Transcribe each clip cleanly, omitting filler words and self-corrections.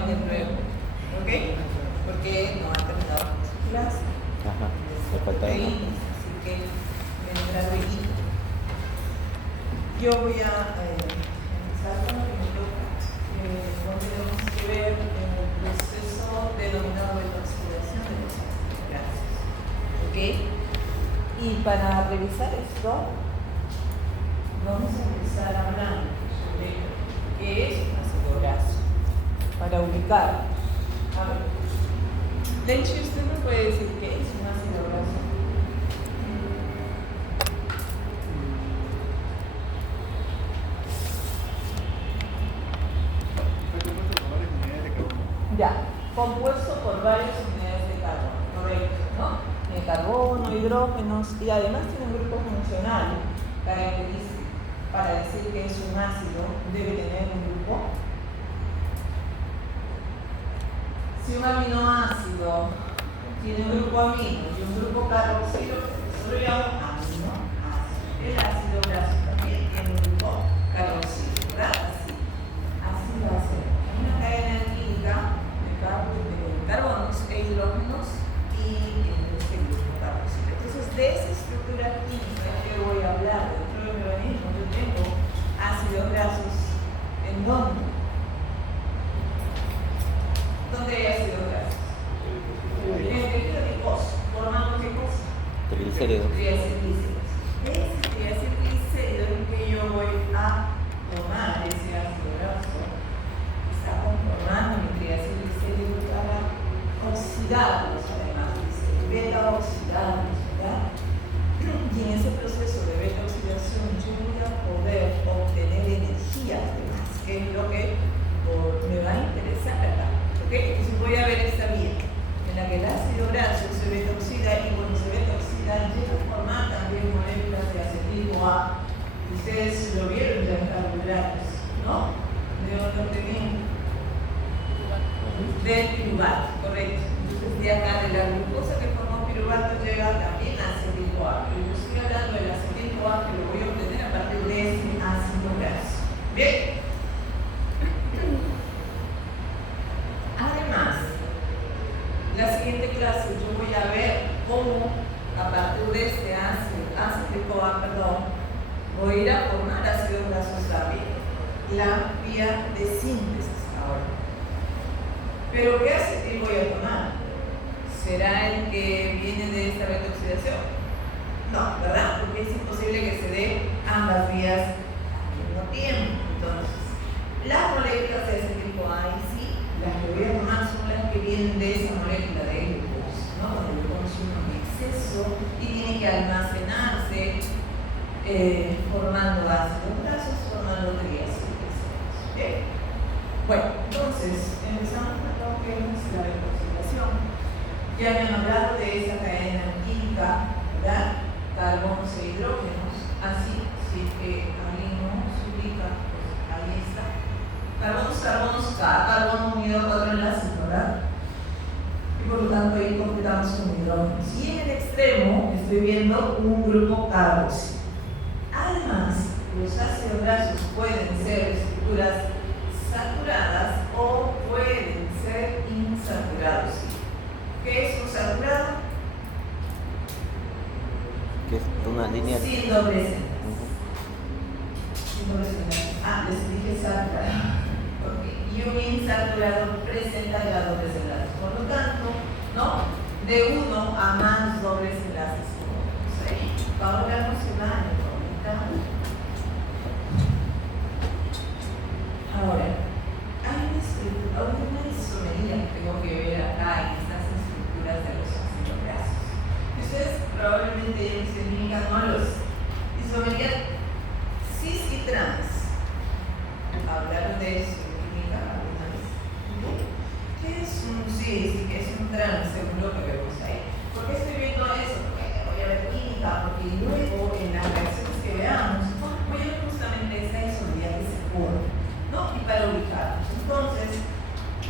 venir luego, ¿ok? Porque no ha terminado su clase. Ajá, le falta Así uno. que vendrá luego. Yo voy a empezar con lo que me toca. Donde tenemos que ver el proceso denominado de oxidación de los ácidos grasos. ¿Ok? Y para revisar esto, vamos a empezar hablando sobre qué es un ácido graso. Para ubicar. A ver. Lenchi, ¿usted me puede decir qué es un ácido graso? Ya, compuesto por varias unidades de carbono, correcto, ¿no? Carbono, hidrógenos y además tiene un grupo funcional característico. Para decir que es un ácido debe tener un grupo. Si un aminoácido tiene un grupo amino y un grupo carboxilo, eso lo llamo aminoácido. El ácido graso también tiene un grupo carboxilo, ¿verdad? Así va a ser. Hay una cadena química de carbonos e hidrógenos y este grupo carboxilo. Entonces, de esa estructura química que voy a hablar dentro del organismo, yo tengo ácidos grasos. ¿En dónde? ¿Dónde hay ácidos grasos? En el tejido adiposo. ¿Formando qué cosa? Triglicéridos. Triacilglíceros. Ese triacilglícerido es el que yo voy a tomar, ese ácido graso, está conformando mi triacilglicérido para oxidarlos, además, dice beta oxidarlos, ¿verdad? Y en ese proceso de beta oxidación yo voy a poder obtener energía, además, que es lo que me va a interesar acá, ¿ok? Entonces voy a ver esta vía en la que el ácido graso se beta oxida y cuando se beta oxida llega a formar también moléculas de acetilo A. Ustedes lo vieron ya en carbohidratos, ¿no? ¿De dónde obtenían? Del piruvato, correcto. Entonces de acá de la glucosa que formó piruvato llega también acetilo A. Pero yo estoy hablando del acetilo A que lo voy a obtener a partir de ese ácido graso. ¿Bien? Además, la siguiente clase yo voy a ver cómo a partir de este acético A, voy a ir a formar ácidos grasos rápidos. La vía de síntesis ahora. ¿Pero qué acetil voy a tomar? ¿Será el que viene de esta beta oxidación? No, ¿verdad? Porque es imposible que se dé ambas vías al mismo tiempo. Entonces, las moléculas de acetil A y sí, las que voy a tomar son las que vienen de esa molécula de glucosa, ¿no? Cuando yo consumo en exceso y tiene que almacenarse formando ácidos grasos, formando triacilglicéridos. ¿Bien? Bueno, entonces, empezamos con lo que es la oxidación. Ya me han hablado de esa cadena química, ¿verdad? Carbonos e hidrógenos, así, si es que alguien no se ubica, pues ahí está. Carbonos, cada carbono unido a 4 enlaces, ¿verdad? Y por lo tanto ahí completamos con hidrógenos. Y en el extremo estoy viendo un grupo carboxilo. Además, los ácidos grasos pueden ser estructuras saturadas o pueden ser insaturados. ¿Qué es un saturado? Que es una línea. Sin dobles enlaces. Sin dobles enlaces. Ah, les dije saturado. Okay. Y un insaturado presenta ya dobles enlaces. Por lo tanto, ¿no? De uno a más dobles enlaces. Ahora no se van a comentar. Ahora, hay una isomería que tengo que ver acá en estas estructuras de los ácidos grasos. Ustedes probablemente ya se indican, ¿no? Los isomerías cis y trans. Hablaron de eso en química alguna vez. ¿Qué es un cis y qué es un trans según lo que vemos ahí? ¿Por qué estoy viendo eso? Porque voy a ver química, porque luego en las reacciones que veamos, voy a ver justamente esta isomería que se forma, ¿no? Y para ubicarnos. Entonces,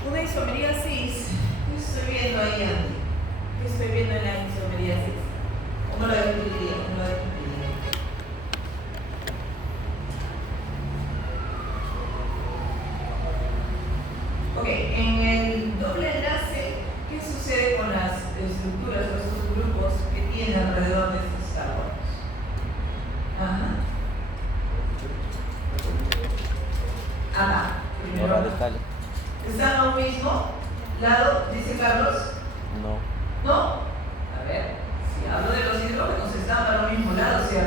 una isomería cis, ¿qué estoy viendo ahí, Andy? ¿Qué estoy viendo en la isomería cis? ¿Cómo lo definiría? ¿Cómo lo definiría? Ok, en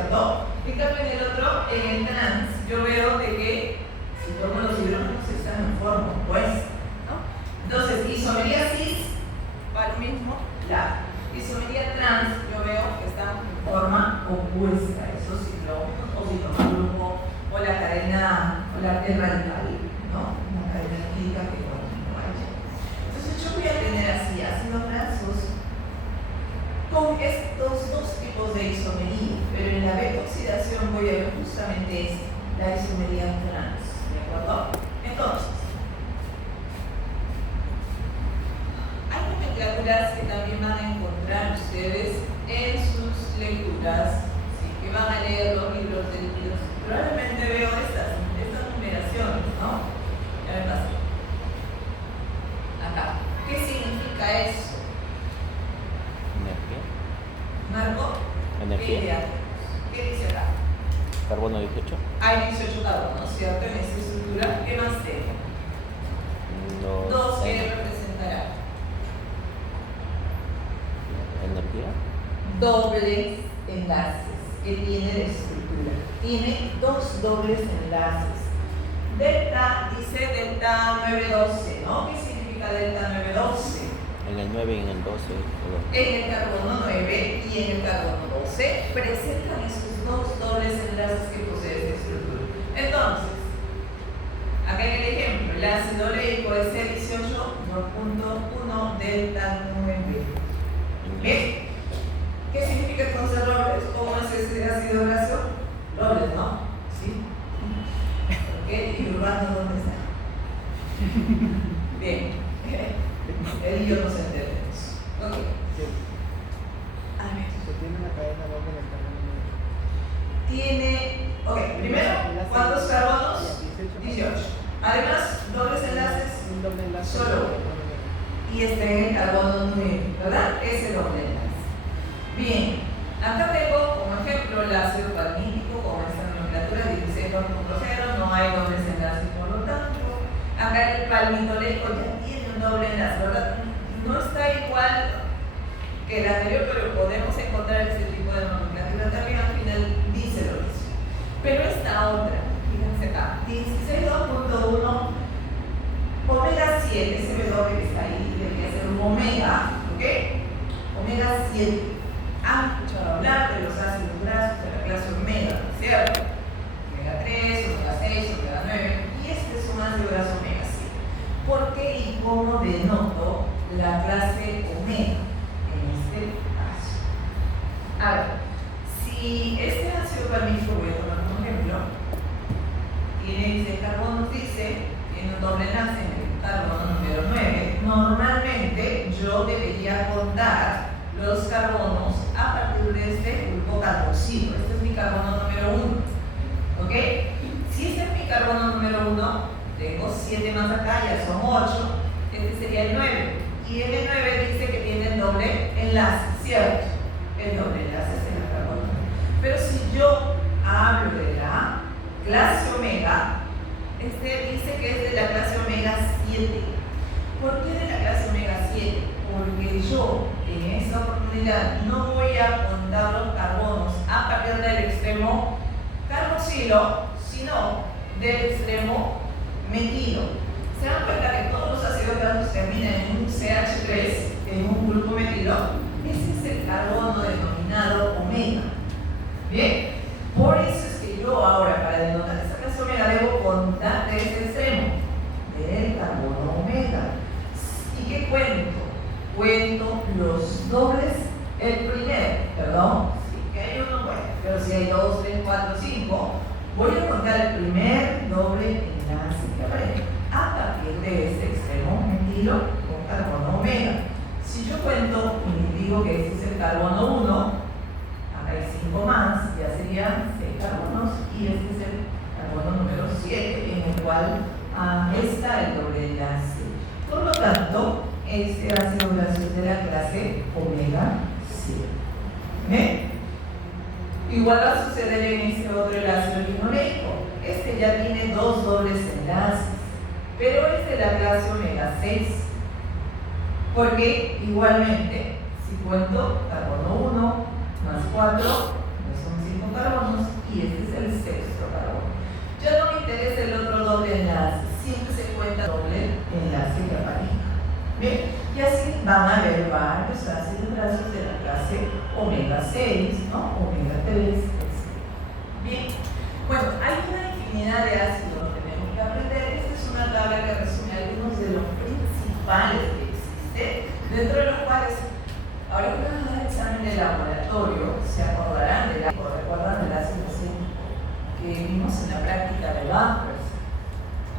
¿cierto? En cambio en el otro, en el trans, yo veo de que si tomo los hidrógenos están en forma opuesta, ¿no? Entonces, isomería cis, para lo mismo, la isomería trans, yo veo que están en forma opuesta, esos hidrógenos, o si tomo el grupo, o la cadena, o el radical, ¿no? Una cadena química que no hay. Entonces, yo voy a tener así ácidos grasos con estos dos tipos de isomería, pero en la beta-oxidación voy a ver justamente la isomería trans, ¿de acuerdo? Entonces, hay nomenclaturas que también van a encontrar ustedes en sus lecturas, ¿sí? Que van a leer los libros de lípidos. Probablemente veo estas numeraciones, ¿no? Ya me pasé. Acá. ¿Qué significa eso? Energía. Marco, Energía. ¿qué dice acá? Carbono 18. Hay 18 carbonos, ¿cierto? En esta estructura. ¿Qué más tengo? Dos que representarán Energía. dobles enlaces que tiene la estructura. Tiene dos dobles enlaces. Delta, dice delta 912, ¿no? ¿Qué significa delta 912? En el 9 y en el 12. En el carbono 9 y en el carbono 12 presentan esos dos dobles enlaces que posee esta estructura. Entonces, acá en el ejemplo, el ácido oleico es C18 2.1 delta 9. ¿Bien? ¿Qué significa entonces dobles? ¿Cómo es ese ácido graso? Dobles, ¿no? ¿Sí? ¿Ok? ¿Y Urbano dónde está? Bien. Él y yo nos entendemos. Ok. Sí. A ver. Se tiene una cadena doble en el carbono. Tiene, ok, primero, ¿cuántos carbonos? 18. Además, dobles enlaces, Un doble enlace. solo. Y este en el carbono 9, ¿verdad? Ese doble enlace. Bien, acá tengo como ejemplo el ácido palmítico con esta nomenclatura 16.0, no hay dobles enlaces por lo tanto. Acá el palmitoleico ya tiene un doble enlace, ¿verdad? No está igual que el anterior, pero podemos encontrar este tipo de nomenclatura también. Al final dice lo mismo. Pero esta otra, fíjense acá, 16.1 omega 7, ese W que está ahí, debería ser un omega, ¿ok? Omega 7. Han escuchado hablar de los ácidos grasos de la clase omega, ¿cierto? Omega 3, omega 6, omega 9, y este es un ácido graso omega 7. ¿Por qué y cómo denoto la clase omega en este caso? A ver, si este ácido palmítico, voy a tomar como ejemplo, tiene 6 carbonos, tiene un doble enlace en el carbono número 9, normalmente yo debería contar los carbonos a partir de este grupo carboxilo. Este es mi carbono número 1. ¿Ok? Si este es mi carbono número 1, tengo 7 más acá, ya son 8. Este sería el 9. Y en el 9 dice que tiene el doble enlace, ¿cierto? El doble enlace es en el carbono. Pero si yo hablo de la clase omega, este dice que es de la clase omega 7. ¿Por qué de la clase omega 7? Porque yo en esta oportunidad no voy a contar los carbonos a partir del extremo carboxilo, sino del extremo metilo. ¿Se dan cuenta que todos los ácidos grasos terminan en un CH3, en un grupo metilo? Ese es el carbono denominado omega. Bien, por eso es que yo ahora, para denotar esta clase omega, debo contar de ese extremo, del carbono omega. ¿Y qué cuento? Cuento los dobles, el primer, perdón, si que hay uno, bueno, pero si hay 2, 3, 4, 5, voy a contar el primer doble enlace que aparece a partir de este extremo metilo con carbono omega. Si yo cuento y digo que este es el carbono 1, acá hay 5 más, ya serían 6 carbonos, y este es el carbono número 7, en el cual está el doble enlace. Por lo tanto, este ácido graso es de la clase omega 7. ¿Bien? Igual va a suceder en este otro, el ácido linoleico. Este ya tiene 2 dobles enlaces, pero es de la clase omega 6. Porque igualmente, si cuento carbono 1 más 4, no son 5 carbonos, vimos en la práctica de Bumpers.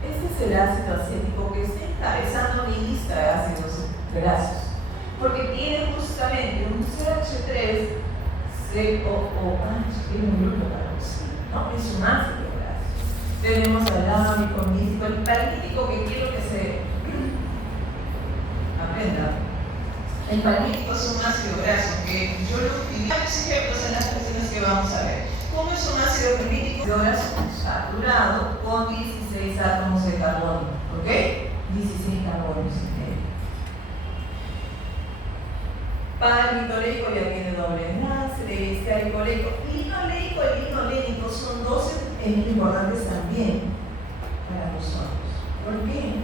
Este es el ácido acético que está encabezando mi lista de ácidos grasos, porque tiene justamente un CH3 tiene un grupo carboxilo, ¿no? Es un ácido graso. Tenemos al lámico, mítico, el palmítico, que quiero que se aprenda. El palmítico es un ácido graso que yo lo escribí varios ejemplos en las cuestiones que vamos a ver. ¿Cómo es un ácido palmítico? Ácido graso saturado con 16 átomos de carbono, ¿ok? 16 carbonos en él. Palmitoleico ya tiene doble enlace, estearicoleico, linoleico y linolénico son dos importantes también para nosotros. ¿Por qué?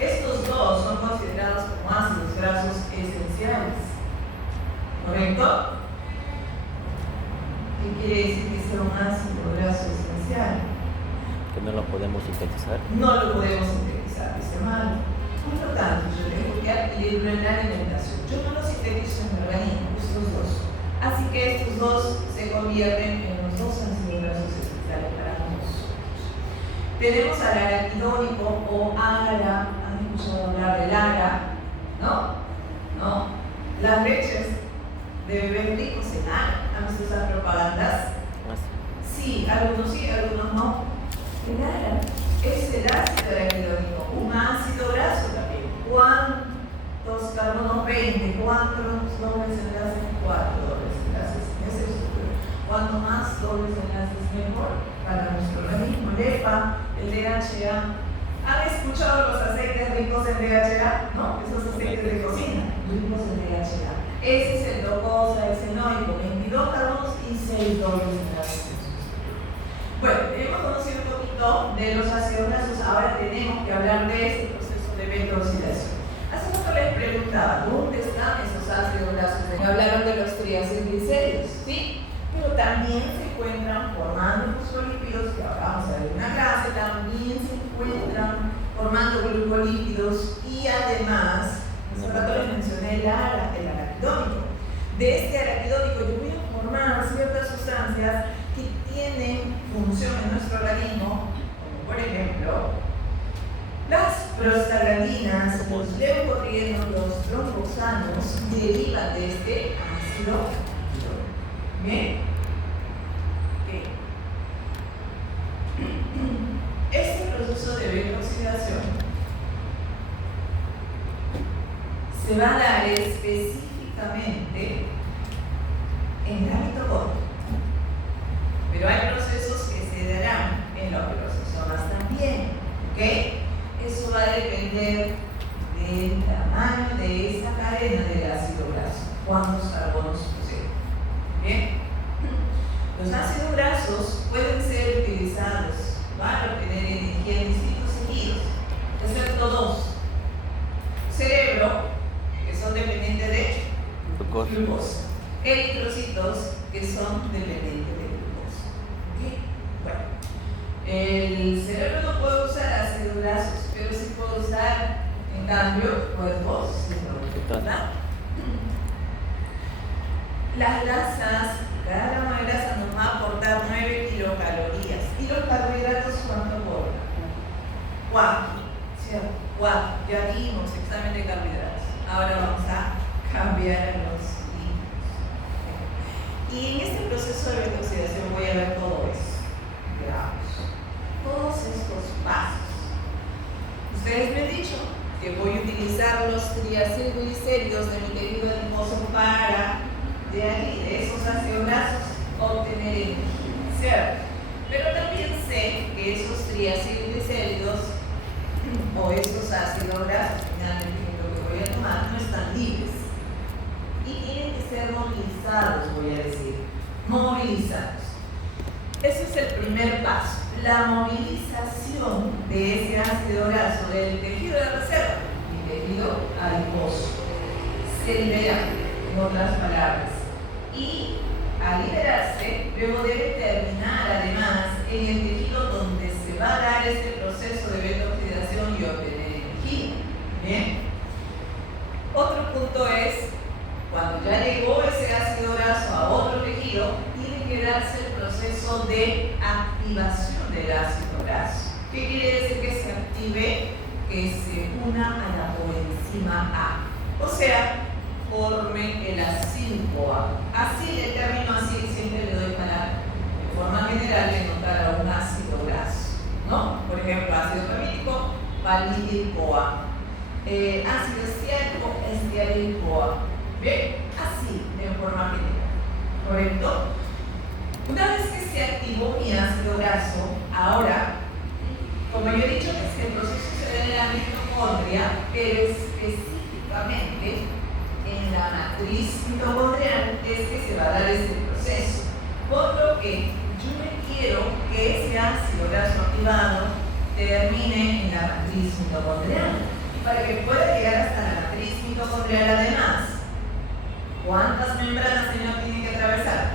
Estos dos son considerados como ácidos grasos esenciales, ¿correcto? ¿Qué quiere decir que sea un ácido graso esencial? Que no lo podemos sintetizar. No lo podemos sintetizar, dice mal. Por lo tanto, yo tengo que adquirirlo en la alimentación. Yo no lo sintetizo en mi organismo, estos dos. Así que estos dos se convierten en los dos ácidos grasos esenciales para nosotros. Tenemos al arachidónico o agra. ¿Han escuchado hablar del agra? ¿No? Las leches de bebés ricos en agra. ¿Han visto esas propagandas? Sí, algunos no. El agra es el ácido arachidónico, un ácido graso también. ¿Cuántos carbonos? 20. ¿Cuántos dobles enlaces? 4 dobles enlaces. Ese es cuanto más dobles enlaces mejor para nuestro organismo. El EPA, el DHA. ¿Han escuchado los aceites ricos en DHA? ¿No? Esos aceites de cocina, ricos en DHA. Ese es el docosa, el xenoico, 22 carbonos y 6 dobles enlaces. Bueno, hemos conocido un poquito de los ácidos grasos, ahora tenemos que hablar de este proceso de beta-oxidación. Hace rato les preguntaba, ¿dónde están esos ácidos grasos? Me hablaron de los triacilglicéridos, ¿sí? Pero también se encuentran formando fosfolípidos, que ahora vamos a ver una clase, también se encuentran formando glucolípidos y además, hace rato les mencioné el arachidónico. De este arachidónico yo voy a formar ciertas sustancias que tienen función en nuestro organismo, como por ejemplo las prostaglandinas, los leucotrienos, los tromboxanos derivan de este ácido arachidónico. ¿Bien? Okay. Este proceso de beta-oxidación se va a dar específicamente en la mitocondria. Pero hay procesos que se darán en los lisosomas también, ¿ok? Eso va a depender del tamaño de esa cadena del ácido graso, cuántos carbonos posee. ¿Bien? Los ácidos grasos pueden ser utilizados para obtener energía en distintos tejidos, excepto dos. Cerebro, que son dependientes de glucosa. Eritrocitos, que son dependientes de glucosa. ¿Okay? Bueno, el cerebro no puede usar ácidos grasos, pero sí puede usar, en cambio, cuerpos ¿verdad? Las grasas, cada gramo de grasa nos va a aportar 9 kilocalorías. ¿Y los carbohidratos cuánto aportan? 4, ¿cierto? 4. Ya vimos examen de carbohidratos. Ahora vamos a cambiar a los lípidos. Y en este proceso de beta-oxidación voy a ver todo eso. Veamos. Todos estos pasos. Ustedes me han dicho que voy a utilizar los triacilglicéridos de mi querido adiposo para, de ahí, de esos ácidos grasos, obtener energía, ¿cierto? Pero también sé que esos triacilglicéridos o estos ácidos grasos, finalmente lo que voy a tomar, no están libres y tienen que ser movilizados, voy a decir, movilizados. Ese es el primer paso, la movilización de ese ácido graso del tejido de reserva, mi tejido adiposo, se libera, en otras palabras, y al liberarse, luego debe terminar además en el tejido donde se va a dar este proceso de beta-oxidación y obtener energía. ¿Bien? Otro punto es, cuando ya llegó ese ácido graso a otro tejido, tiene que darse el proceso de activación del ácido graso. ¿Qué quiere decir que se active? Que se una a la coenzima A. O sea, forme el acil-CoA. Así, el término así siempre le doy para, de forma general, denotar a un ácido graso, ¿no? Por ejemplo, ácido palmítico, palmitil-CoA. Ácido estiárico, estiaril-CoA. ¿Bien? Así, de forma general. ¿Correcto? Una vez que se activó mi ácido graso, ahora, como yo he dicho que el proceso se ve en la mitocondria, pero específicamente en la matriz mitocondrial es que se va a dar este proceso. Por lo que yo quiero que ese ácido graso activado termine en la matriz mitocondrial. Y para que pueda llegar hasta la matriz mitocondrial, además, ¿cuántas membranas tiene que atravesar?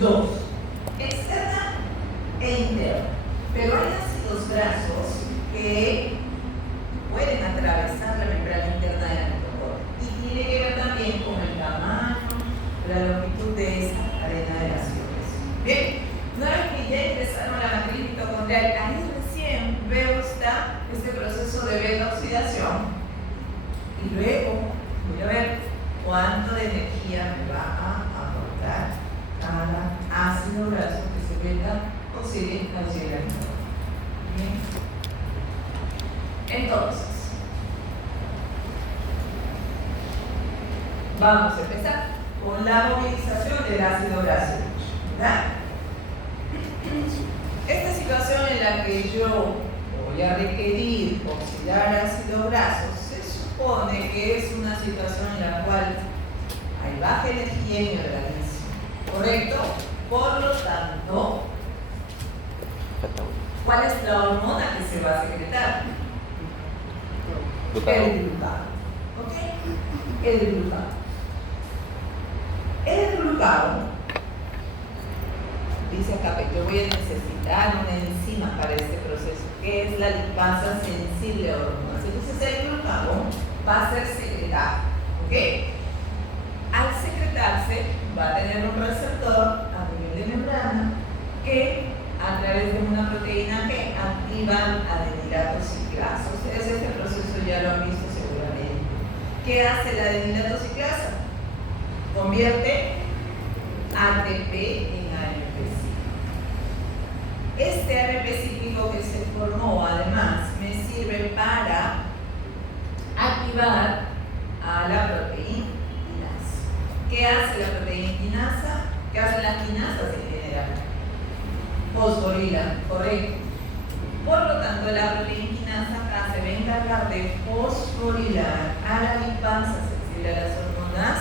Dos. Externa e interna. Pero hay ácidos grasos que pueden atravesar la membrana interna de la mitocondria. Y tiene que ver también con el tamaño, la longitud de esa cadena de ácido graso. Bien, una vez que ya ingresaron a la matriz mitocondrial, ahí recién veo este proceso de beta oxidación. Y luego voy a ver cuánto de energía me va a aportar cada ácido graso que se beta oxide al llegar al mitocondria. Bien. Entonces, vamos a empezar con la movilización del ácido graso, ¿verdad? Esta situación en la que yo voy a requerir oxidar ácido graso se supone que es una situación en la cual hay baja energía en el organismo, ¿correcto? Por lo tanto, ¿cuál es la hormona que se va a secretar? El glucagón. ¿Ok? El glucagón. El glucagón, dice acá que yo voy a necesitar una enzima para este proceso, que es la lipasa sensible a hormonas. Entonces el glucagón va a ser secretado. ¿Ok? Al secretarse, va a tener un receptor a nivel de membrana que a través de una proteína que activan adenilato ciclasa. Ustedes este proceso ya lo han visto seguramente. ¿Qué hace la adenilato ciclasa? Convierte ATP en AMP cíclico. Este AMP cíclico que se formó, además, me sirve para activar a la proteína quinasa. ¿Qué hace la proteína quinasa? ¿Qué hacen las quinasas en general? Fosforilan, correcto. Por lo tanto, la proteína quinasa acá se va a encargar de fosforilar a la lipasa sensible a las hormonas,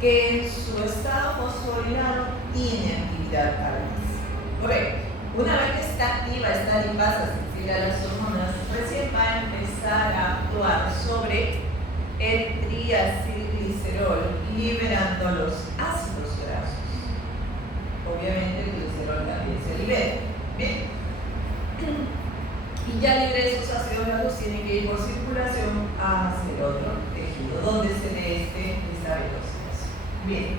que en su estado fosforilado tiene actividad cardíaca. Correcto. Una vez que está activa esta lipasa sensible a las hormonas, recién va a empezar a actuar sobre el triacilglicerol, liberando los ácidos grasos. Obviamente el glicerol también se libera. Bien. Y ya libre esos ácidos grasos tienen que ir por circulación hacia el otro tejido, donde se dé esta velocidad. Bien.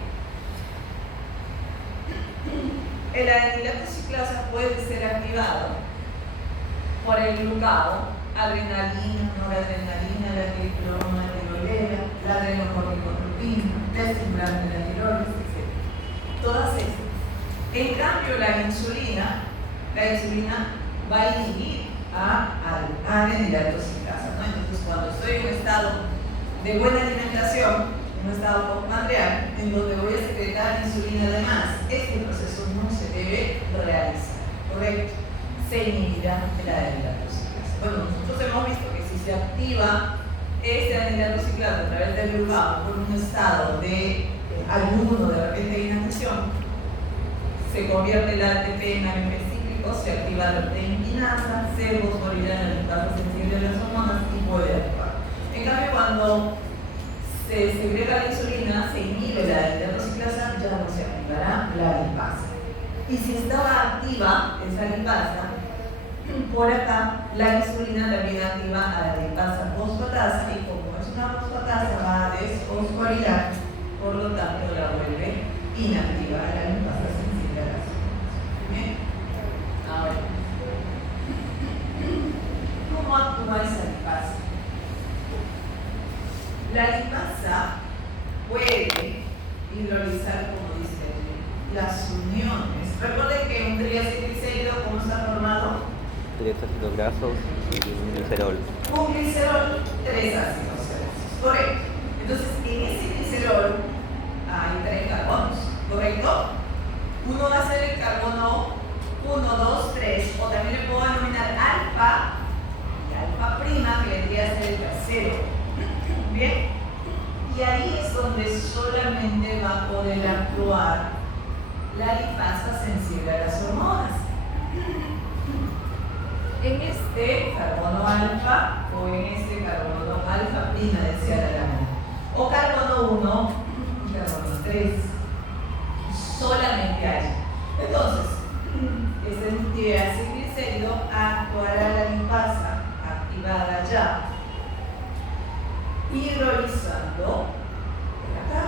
El adenilato ciclasa puede ser activado por el glucagón, adrenalina, noradrenalina, la triptorona, la tirolera, la adrenocorticotropina, la estimulante de la tiroides, etc. Todas estas. En cambio, la insulina va a inhibir al adenilato ciclasa, ¿no? Entonces, cuando estoy en un estado de buena alimentación, un estado postprandial, en donde voy a secretar insulina además, este proceso no se debe realizar, ¿correcto? Se inhibirá el adenilato ciclasa. Bueno, nosotros hemos visto que si se activa este adenilato ciclasa a través del glucagón por un estado de ayuno, de repente de inanición, se convierte el ATP en AMP cíclico, se activa la proteína quinasa, se fosforila en la lipasa sensible de las hormonas y puede actuar. En cambio, cuando se segrega la insulina, se inhibe la adenilato ciclasa, ya no se activará la lipasa. Y si estaba activa esa lipasa, por acá la insulina también activa a la lipasa fosfatasa, y como es una fosfatasa va a desfosforilar, por lo tanto la vuelve inactiva a la lipasa sensible a las uniones. Recuerden que un triacilglicérido, ¿cómo está formado? 3 ácidos grasos y un glicerol. Un glicerol, 3 ácidos grasos. Correcto. Entonces, en ese glicerol hay 3 carbonos, ¿correcto? Uno va a ser el carbono 1, 2, 3, o también le puedo denominar alfa y alfa prima, que vendría a ser el tercero. Bien, y ahí es donde solamente va a poder actuar la lipasa sensible a las hormonas. En este carbono alfa o en este carbono alfa prima, decía la lámina, o carbono 1 y carbono 3, solamente hay. Entonces, este triacilglicérido actuará la lipasa activada ya, hidrolizando. Acá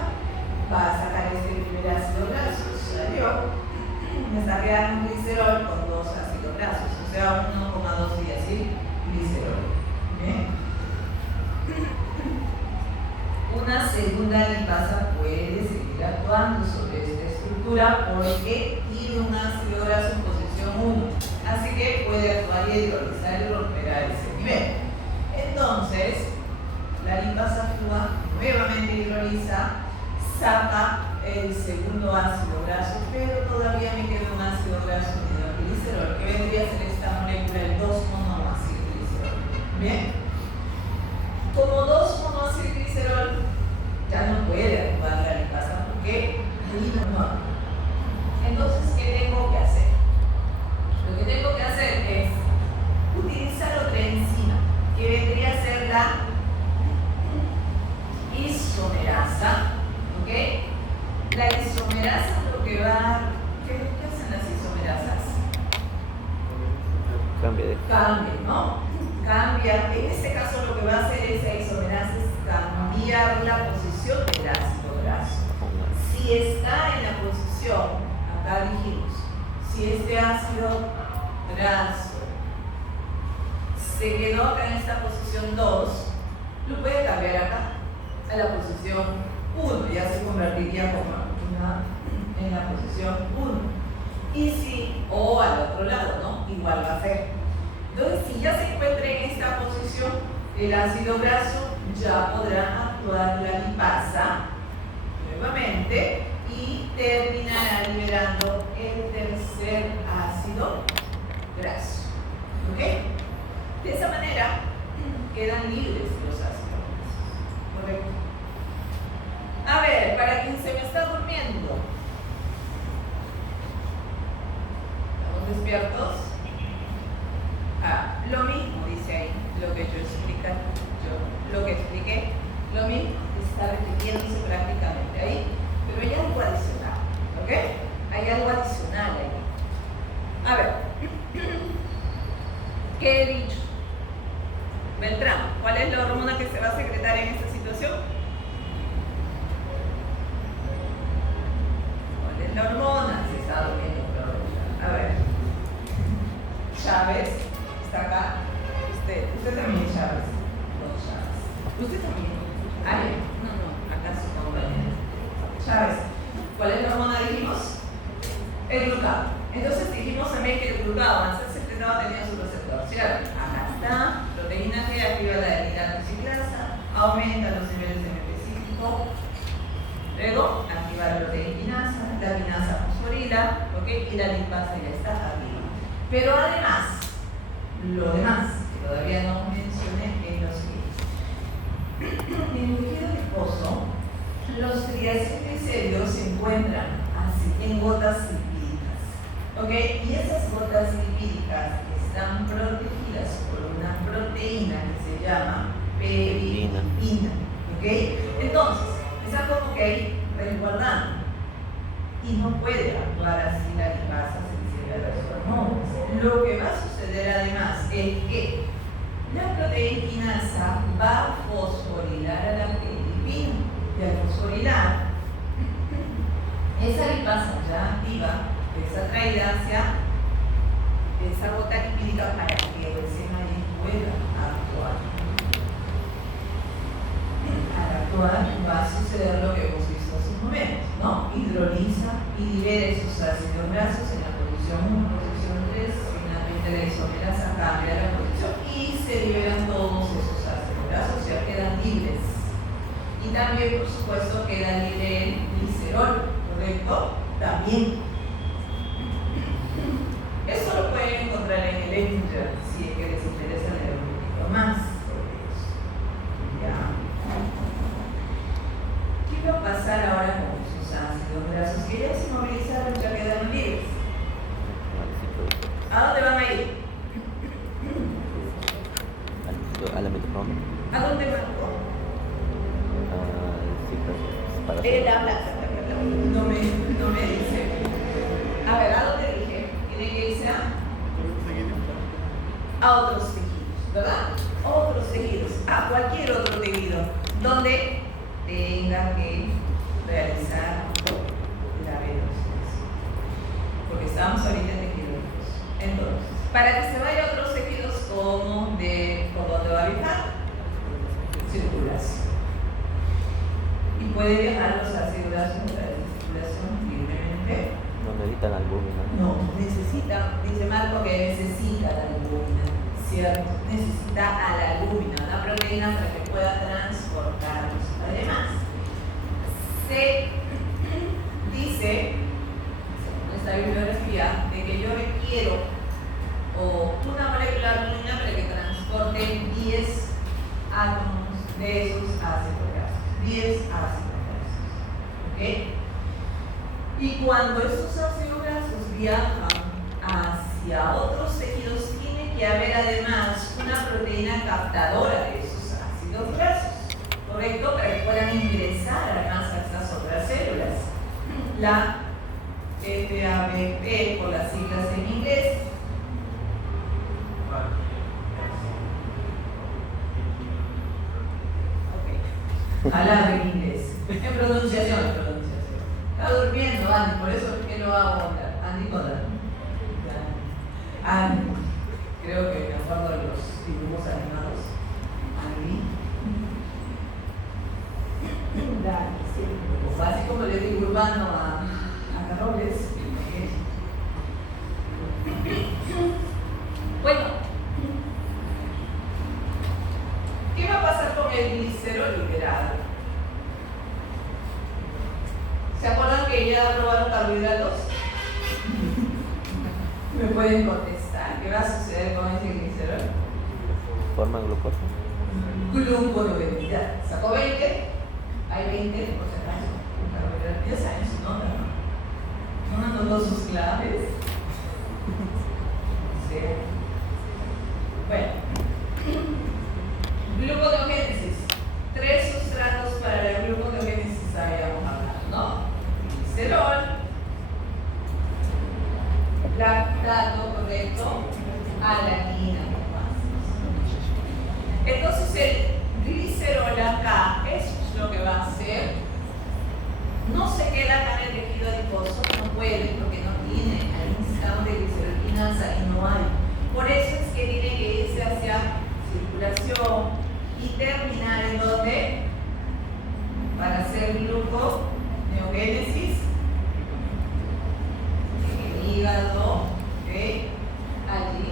va a sacar este primer ácido graso, salió, me está quedando un glicerol con 2 ácidos grasos, o sea 1,2 diacilglicerol. Bien. Una segunda lipasa puede seguir actuando sobre esta estructura porque tiene un ácido graso en posición 1, así que puede actuar y hidrolizar y romper a ese nivel. Entonces, la lipasa actúa, nuevamente hidroliza, saca el segundo ácido graso, pero todavía me queda un ácido graso unido al glicerol, que vendría a ser esta molécula, el 2-monoacilglicerol. Bien. Como 2-monoacilglicerol, ya no puede actuar la lipasa porque no. Entonces, ¿qué tengo que hacer? Lo que tengo que hacer es utilizar otra enzima, que vendría a ser la isomerasa. ¿Ok? La isomerasa lo que va... ¿Qué hacen las isomerasas? Cambia, ¿no? Cambia. En este caso lo que va a hacer esa isomerasa es cambiar la posición del ácido graso. Si está en la posición, acá dijimos, si este ácido graso se quedó acá en esta posición 2, lo puede cambiar acá a la posición 1, ya se convertiría como en la posición 1. Y si, o al otro lado, ¿no? Igual va a ser. Entonces, si ya se encuentra en esta posición, el ácido graso ya podrá actuar la lipasa nuevamente y terminará liberando el tercer ácido graso. ¿Ok? De esa manera quedan libres los ácidos grasos. ¿Correcto? A ver, para quien se me está durmiendo, ¿estamos despiertos? Lo mismo dice ahí, lo que yo expliqué, lo mismo está repitiéndose prácticamente ahí, pero hay algo adicional, ¿ok? Hay algo adicional ahí. A ver, ¿qué he dicho? Beltrán, ¿cuál es la hormona que se va a secretar en esta situación? ¿Cuál es la hormona? Se está durmiendo, pero a ver. Chávez, está acá. Usted también, Chávez. No, Chávez. Usted también. No, acá su compañero. Chávez, ¿cuál es la hormona dijimos? El glucado. Entonces dijimos también que el glucado, al ser secretado, tenía su receptor, ¿cierto? Acá está, proteína G activa la adenina ciclasa, aumenta los niveles de MP5, luego activa la proteína la quinasa fosforila, ¿ok? Y la lipasa ya está activa. Pero además, lo demás, que todavía no mencioné, es lo siguiente. En el tejido adiposo, los triacilglicéridos se encuentran así en gotas lipídicas, ¿ok? Y esas gotas lipídicas están protegidas por una proteína que se llama perilipina, ¿ok? Entonces, están como que ahí resguardando y no puede actuar así la lipasa sensible a las hormonas. Lo que va a suceder además es que la proteína va a fosforilar a la perilipina y al fosforilar esa lipasa ya activa es atraída hacia esa gota lipídica para que recién ahí pueda actuar. Al actuar va a suceder lo que hemos visto hace un momento, ¿no? Hidroliza y libera esos ácidos grasos en la posición 1, posición 3, finalmente la isomerasa cambia la posición y se liberan todos esos ácidos grasos, o sea, quedan libres. Y también, por supuesto, queda libre el glicerol, ¿correcto? También. Eso lo pueden encontrar en el Ettinger, si es que les interesa leer un poquito más sobre eso. ¿Ya? ¿Qué va a pasar ahora con esos ácidos grasos que ya se movilizaron, ya quedaron libres? ¿A dónde van a ir? A la mitocondria. ¿A dónde van? Él habla, no me dice. A ver, ¿a dónde dije? Tiene que irse a otros tejidos, ¿verdad? Otros tejidos, a cualquier otro tejido donde tenga que realizar la velocidad. Porque estamos ahorita en tejidos. Entonces, para que se vaya a otros tejidos, ¿por dónde va a viajar? Circulación. Y puede viajar los ácidos grasos de la circulación libremente. No necesitan albúmina. No, necesita, dice Marco que necesita la albúmina, ¿cierto? Necesita a la albúmina, una proteína para que pueda transportarlos. Además, se dice, según esta bibliografía, de que yo requiero una molécula de albúmina para que transporte 10 átomos de esos ácidos grasos. 10 ácidos grasos. ¿Ok? Y cuando esos ácidos grasos viajan hacia otros tejidos, tiene que haber además una proteína captadora de esos ácidos grasos, ¿correcto? Para que puedan ingresar además a estas otras células. La FABP, por las siglas en inglés. Ok. Hablar en inglés. En pronunciación. Está durmiendo, Andy, por eso es que lo hago contar. Andy Contar. Andy. Creo que me acuerdo de los dibujos animados. Andy. Sí. Así como le digo urbano a Carroles. Bueno. ¿Qué va a pasar con el glicerol liberado? ¿Se acuerdan que ya probaron carbohidratos? ¿Me pueden contestar? ¿Qué va a suceder con ese glicerol? Forman glucosa. Gluconeogenesidad. ¿Sacó 20? Hay 20 por si acaso. Un carbohidrato. Ya saben su nota, ¿no? ¿No mandó sus claves? Sí. Bueno. Gluconeogénesis. 3 sustratos para la gluconeogénesis habíamos hablado, ¿no? Glicerol, lactato, correcto, alanina. Entonces el glicerol acá, eso es lo que va a hacer. No se queda acá en el tejido adiposo, no puede porque no tiene, hay un sistema de glicerolinasa y no hay. Por eso es que tiene que irse hacia circulación y terminar en donde, para hacer gluconeogénesis, en el hígado, ¿okay? Allí.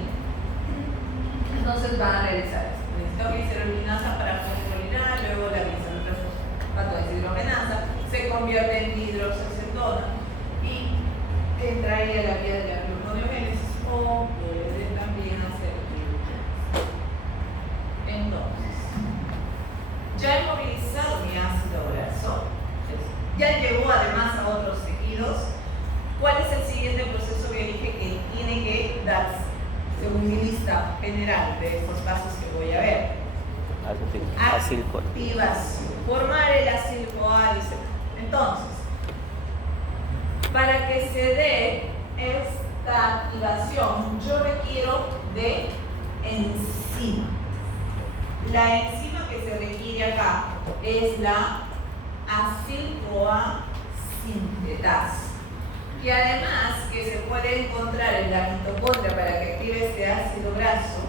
Entonces van a realizar esto. Necesito glicerolinasa para fosforilar, luego la glicerol deshidrogenasa se convierte en hidroxacetona y entraría a la vía de la gluconeogénesis o puede también hacer gluconeogénesis. Entonces, ya he movilizado mi ácido graso, ya llegó además a otros tejidos. ¿Cuál es el siguiente proceso que dije que tiene que darse según mi lista general de estos pasos que voy a ver? Activación. Formar el acil-CoA. Entonces, para que se dé esta activación, yo requiero de enzima. La enzima que se requiere acá es la acil-CoA sintetasa, que además que se puede encontrar en la mitocondria para que active este ácido graso,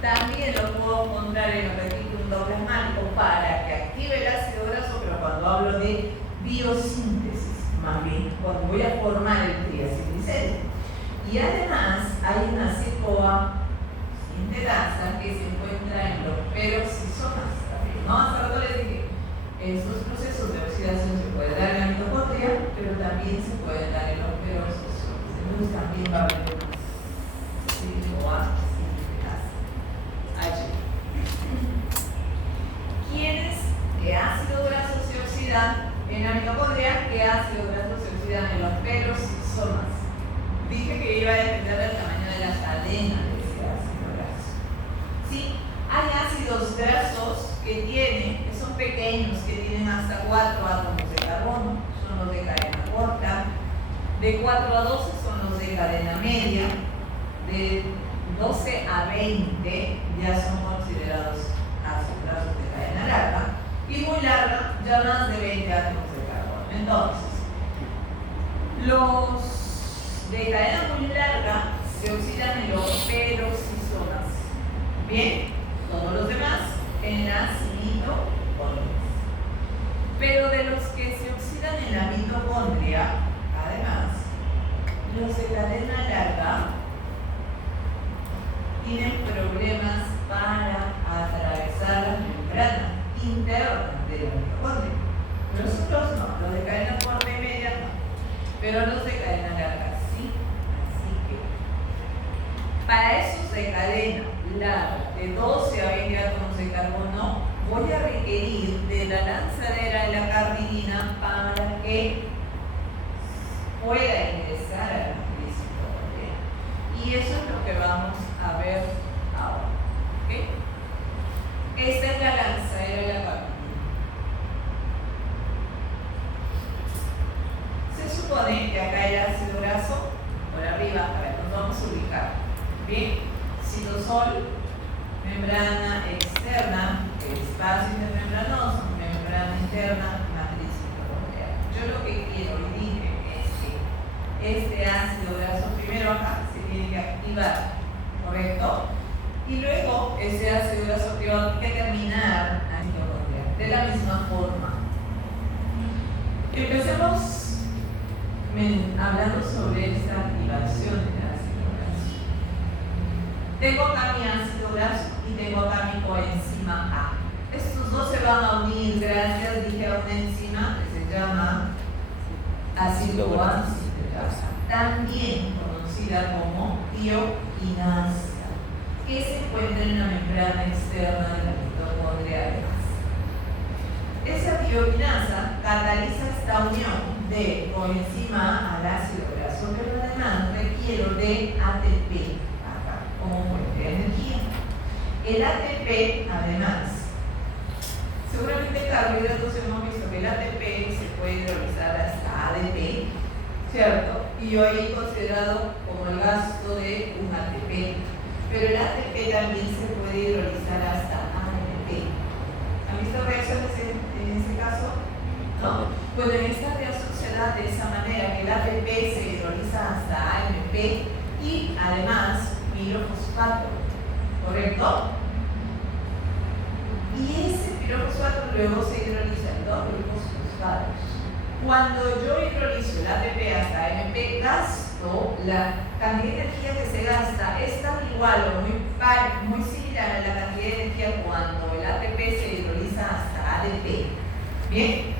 también lo puedo encontrar en el retículo endoplasmático para que active el ácido graso, pero cuando hablo de biosíntesis, más bien, cuando voy a formar el triacilglicérido. Y además hay una CoA sintetasa que se encuentra en los peroxisomas también, ¿no? Hace rato les dije, esos procesos de oxidación se pueden dar en la mitocondria, pero también se pueden dar en los peroxisomas. Entonces también va a haber una CoA sintetasa. H. ¿Qué ácido graso se oxidan en la mitocondria? ¿Qué ácido graso se oxidan en los peroxisomas? Dije que iba a depender del tamaño de la cadena de ese ácido graso. Sí, hay ácidos grasos que son pequeños, que tienen hasta 4 átomos de carbono, son los de cadena corta. De 4 a 12 son los de cadena media. De 12 a 20 ya son considerados ácidos grasos de cadena larga. Y muy larga, ya más de 20 átomos de carbono. Entonces, los de cadena muy larga se oxidan en los peroxisomas. Bien, todos los demás en las mitocondrias. Pero de los que se oxidan en la mitocondria, además, los de cadena larga tienen problemas para atravesar la membrana interna de la mitocondria. Los otros no, los de cadena corta y media no, pero los de cadena larga sí. Así que para esos de cadena larga de 12 a 20 átomos de carbono voy a requerir de la lanzadera de la carnitina para que pueda ingresar a la matriz mitocondrial. Y eso es lo que vamos a ver ahora. ¿Okay? Esta es la lanzadera de la carnitina. Se supone que acá el ácido graso por arriba, a ver, nos vamos a ubicar. Bien, citosol, membrana externa, espacio intermembranoso, membrana interna, matriz mitocondrial. Yo lo que quiero y dije es que este ácido graso primero acá se tiene que activar, ¿correcto? Y luego ese ácido graso activado tiene que terminar a mitocondrial, de la misma forma. Empecemos hablando sobre esta activación del ácido graso. Tengo acá mi ácido graso y tengo acá mi coenzima A. Estos dos se van a unir gracias, dije, a una enzima que se llama acidoacidulasa, también conocida como tioquinasa, que se encuentra en la membrana externa de la mitocondria además. Esa tioquinasa cataliza esta unión de coenzima A al ácido graso, pero además requiero de ATP acá como fuente de energía. El ATP, además, seguramente en carbohidratos hemos visto que el ATP se puede hidrolizar hasta ADP, ¿cierto? Y yo ahí he considerado como el gasto de un ATP, pero el ATP también se puede hidrolizar hasta AMP. ¿Han visto reacciones en ese caso? ¿No? Bueno, en esta reacción se da de esa manera, que el ATP se hidroliza hasta AMP y además pirofosfato, ¿correcto? Y ese pirofosfato luego se hidroliza en dos grupos fosfatos. Cuando yo hidrolizo el ATP hasta AMP, gasto la cantidad de energía que se gasta es tan igual o muy similar a la cantidad de energía cuando el ATP se hidroliza hasta ADP. Bien,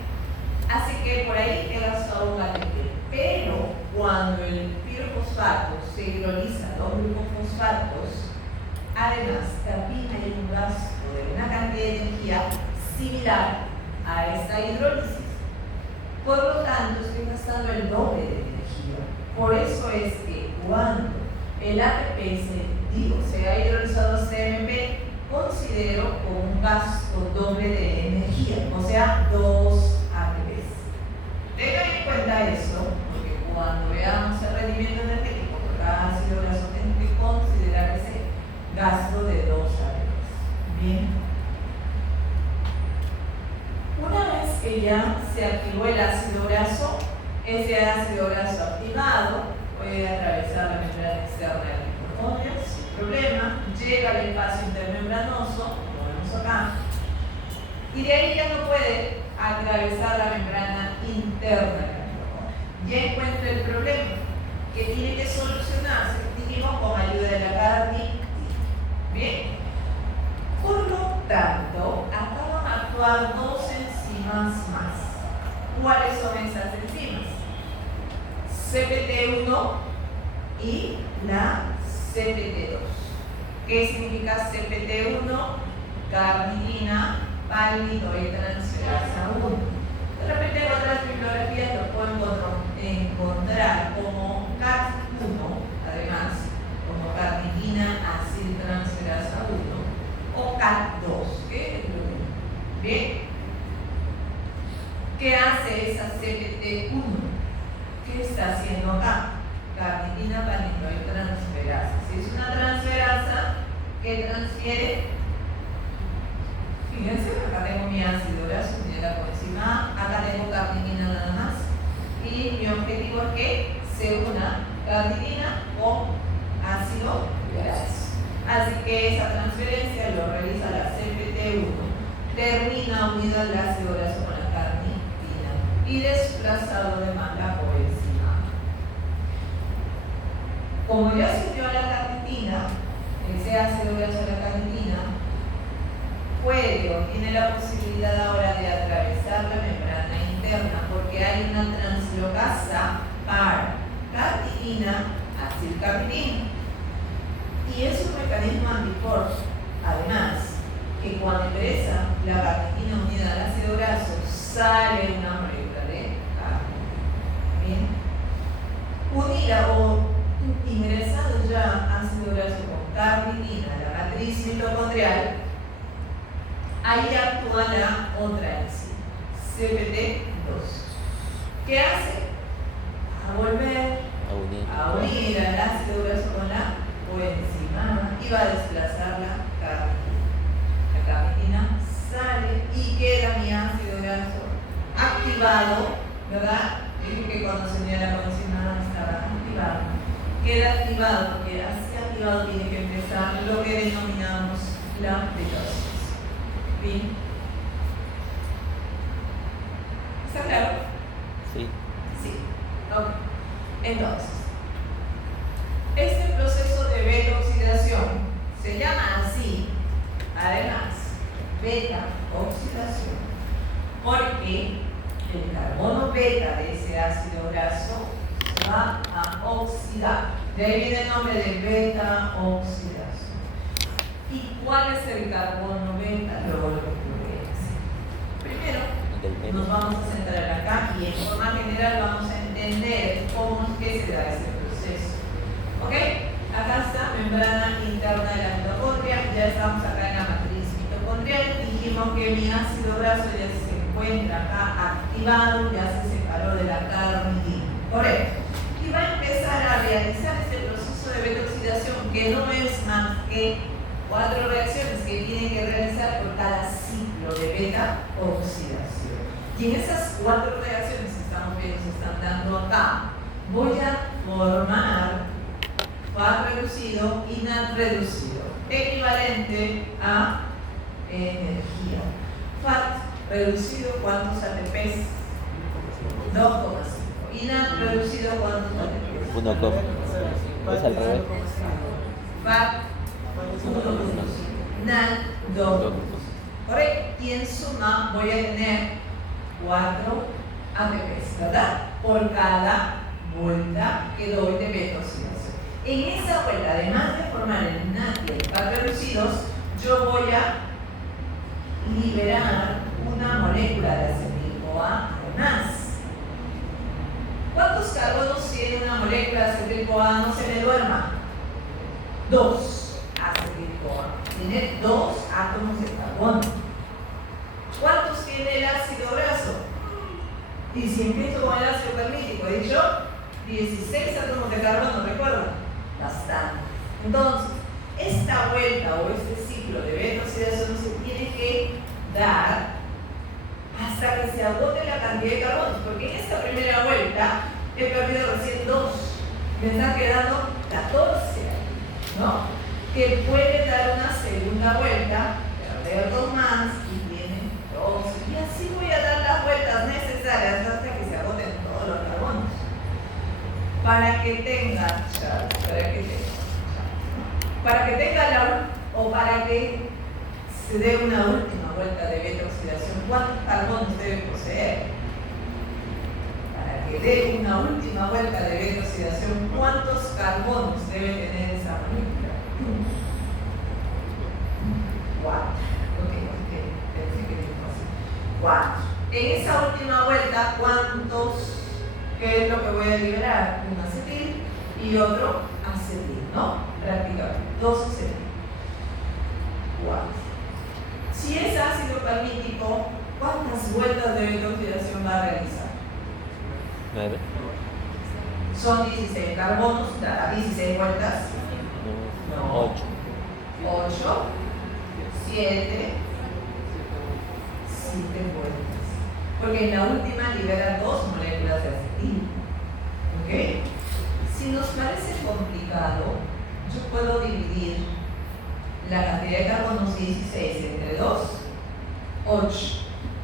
así que por ahí he gastado un ATP, pero cuando el pirofosfato se hidroliza a dos grupos fosfatos, además también hay un gasto de una cantidad de energía similar a esta hidrólisis. Por lo tanto, estoy gastando el doble de energía. Por eso es que cuando el ATP se ha hidrolizado hasta AMP, considero como un gasto doble de energía, o sea, 2 ATPs. Tengan en cuenta eso, porque cuando veamos el rendimiento energético por cada ácido graso, tengo que considerar ese gasto de 2 ATPs. Bien. Una vez que ya se activó el ácido graso, ese ácido graso activado puede atravesar la membrana externa de la mitocondria sin problema, llega al espacio intermembranoso, como vemos acá, y de ahí ya no puede atravesar la membrana interna de la mitocondria. Ya encuentro el problema que tiene que solucionarse, dijimos, con ayuda de la carnitina. Bien. Por lo tanto, acá van a actuar dos enzimas más. ¿Cuáles son esas enzimas? CPT1 y la CPT2. ¿Qué significa CPT1? Carnitina palmitoyltransferasa 1. De repente en otras bibliografías lo puedo encontrar como CAT1, además, como carnitina aciltransferasa 1, o CAT2, que es lo mismo. ¿Bien? ¿Qué hace esa CPT1? ¿Qué está haciendo acá? Carnitina palmitoyltransferasa. Si es una transferasa que transfiere, fíjense, acá tengo mi ácido graso, mi la coenzima A, acá tengo carnitina nada más. Y mi objetivo es que se una carnitina con ácido graso. Así que esa transferencia lo realiza la CPT1, termina unida al ácido graso con la carnitina y desplazado además la coenzima A. Como ya se unió a la carnitina, ese ácido graso de la carnitina puede o tiene la posibilidad ahora de atravesar la membrana interna porque hay una translocasa para carnitina acilcarnitina. Y es un mecanismo anticuerpo. Además, que cuando ingresa la carnitina unida al ácido graso, sale una molécula de carnitina. Bien. Unida o ingresado ya ácido graso con carnitina a la matriz mitocondrial, ahí actúa la otra enzima, CPT2. ¿Qué hace? A volver a unir al ácido graso con la coenzima y va a desplazar la carnitina. La carnitina sale y queda mi ácido graso activado, ¿verdad? Digo que cuando se unía la coenzima estaba activado. Queda activado porque así activado tiene que empezar lo que denominamos la mitosis. ¿Bien? ¿Está claro? Sí. Sí. Ok. Entonces, este proceso de beta-oxidación se llama así, además, beta-oxidación, porque el carbono beta de ese ácido graso se va a oxidar. De ahí viene el nombre de beta-oxidación. ¿Y cuál es el carbono beta? Luego lo voy a decir. Primero, nos vamos a centrar acá y en forma general vamos a entender cómo es que se da ese proceso. ¿Ok? Acá está membrana interna de la mitocondria, ya estamos acá en la matriz mitocondrial. Dijimos que mi ácido graso ya se encuentra acá activado, ya se separó de la carnitina. Correcto. Y va a empezar a realizar este proceso de beta-oxidación que no es más que 4 reacciones que tiene que realizar por cada ciclo de beta-oxidación. Y en esas 4 reacciones que estamos viendo se están dando acá, voy a formar FAT reducido y NAD reducido, equivalente a energía. FAT reducido, ¿cuántos ATPs? 2,5. Y NAD reducido, ¿cuántos ATPs? 1,5. Es al revés. FAT 1,5. NAD 2. Correcto. Y en suma voy a tener 4 ATPs, ¿verdad? Por cada vuelta que doy de beta-oxidación. En esa vuelta, además de formar el NAD y el FAT reducidos, yo voy a liberar una molécula de acetil-CoA además. ¿Cuántos carbonos tiene una molécula de acetil-CoA? No se me duerma. 2 acetil-CoA. Tiene 2 átomos de carbono. ¿Cuántos tiene el ácido graso? Y si empiezo con el ácido palmítico, he dicho 16 átomos de carbono, ¿recuerdan? Bastante. Entonces, esta vuelta o este ciclo de beta-oxidación se tiene que dar hasta que se agote la cantidad de carbonos, porque en esta primera vuelta he perdido recién 2, me están quedando 14, ¿no? Que puede dar una segunda vuelta, perder 2 más y vienen 12, y así voy a dar la para que tenga o para que se dé una última vuelta de beta oxidación, ¿cuántos carbonos debe poseer? Para que dé una última vuelta de beta oxidación, ¿cuántos carbonos debe tener esa molécula? 4. Pensé que dijo así. 4. En esa última vuelta, ¿qué es lo que voy a liberar? Un acetil y otro acetil, ¿no? Prácticamente. 2 acetil. 4. Si es ácido palmítico, ¿cuántas vueltas de beta oxidación va a realizar? 9. Son 16 carbonos, da 16 vueltas. No. 8. 8, 7 vueltas. Porque en la última libera 2 moléculas de acetil. ¿Ok? Si nos parece complicado, yo puedo dividir la cantidad de carbonos 16 entre 2, 8,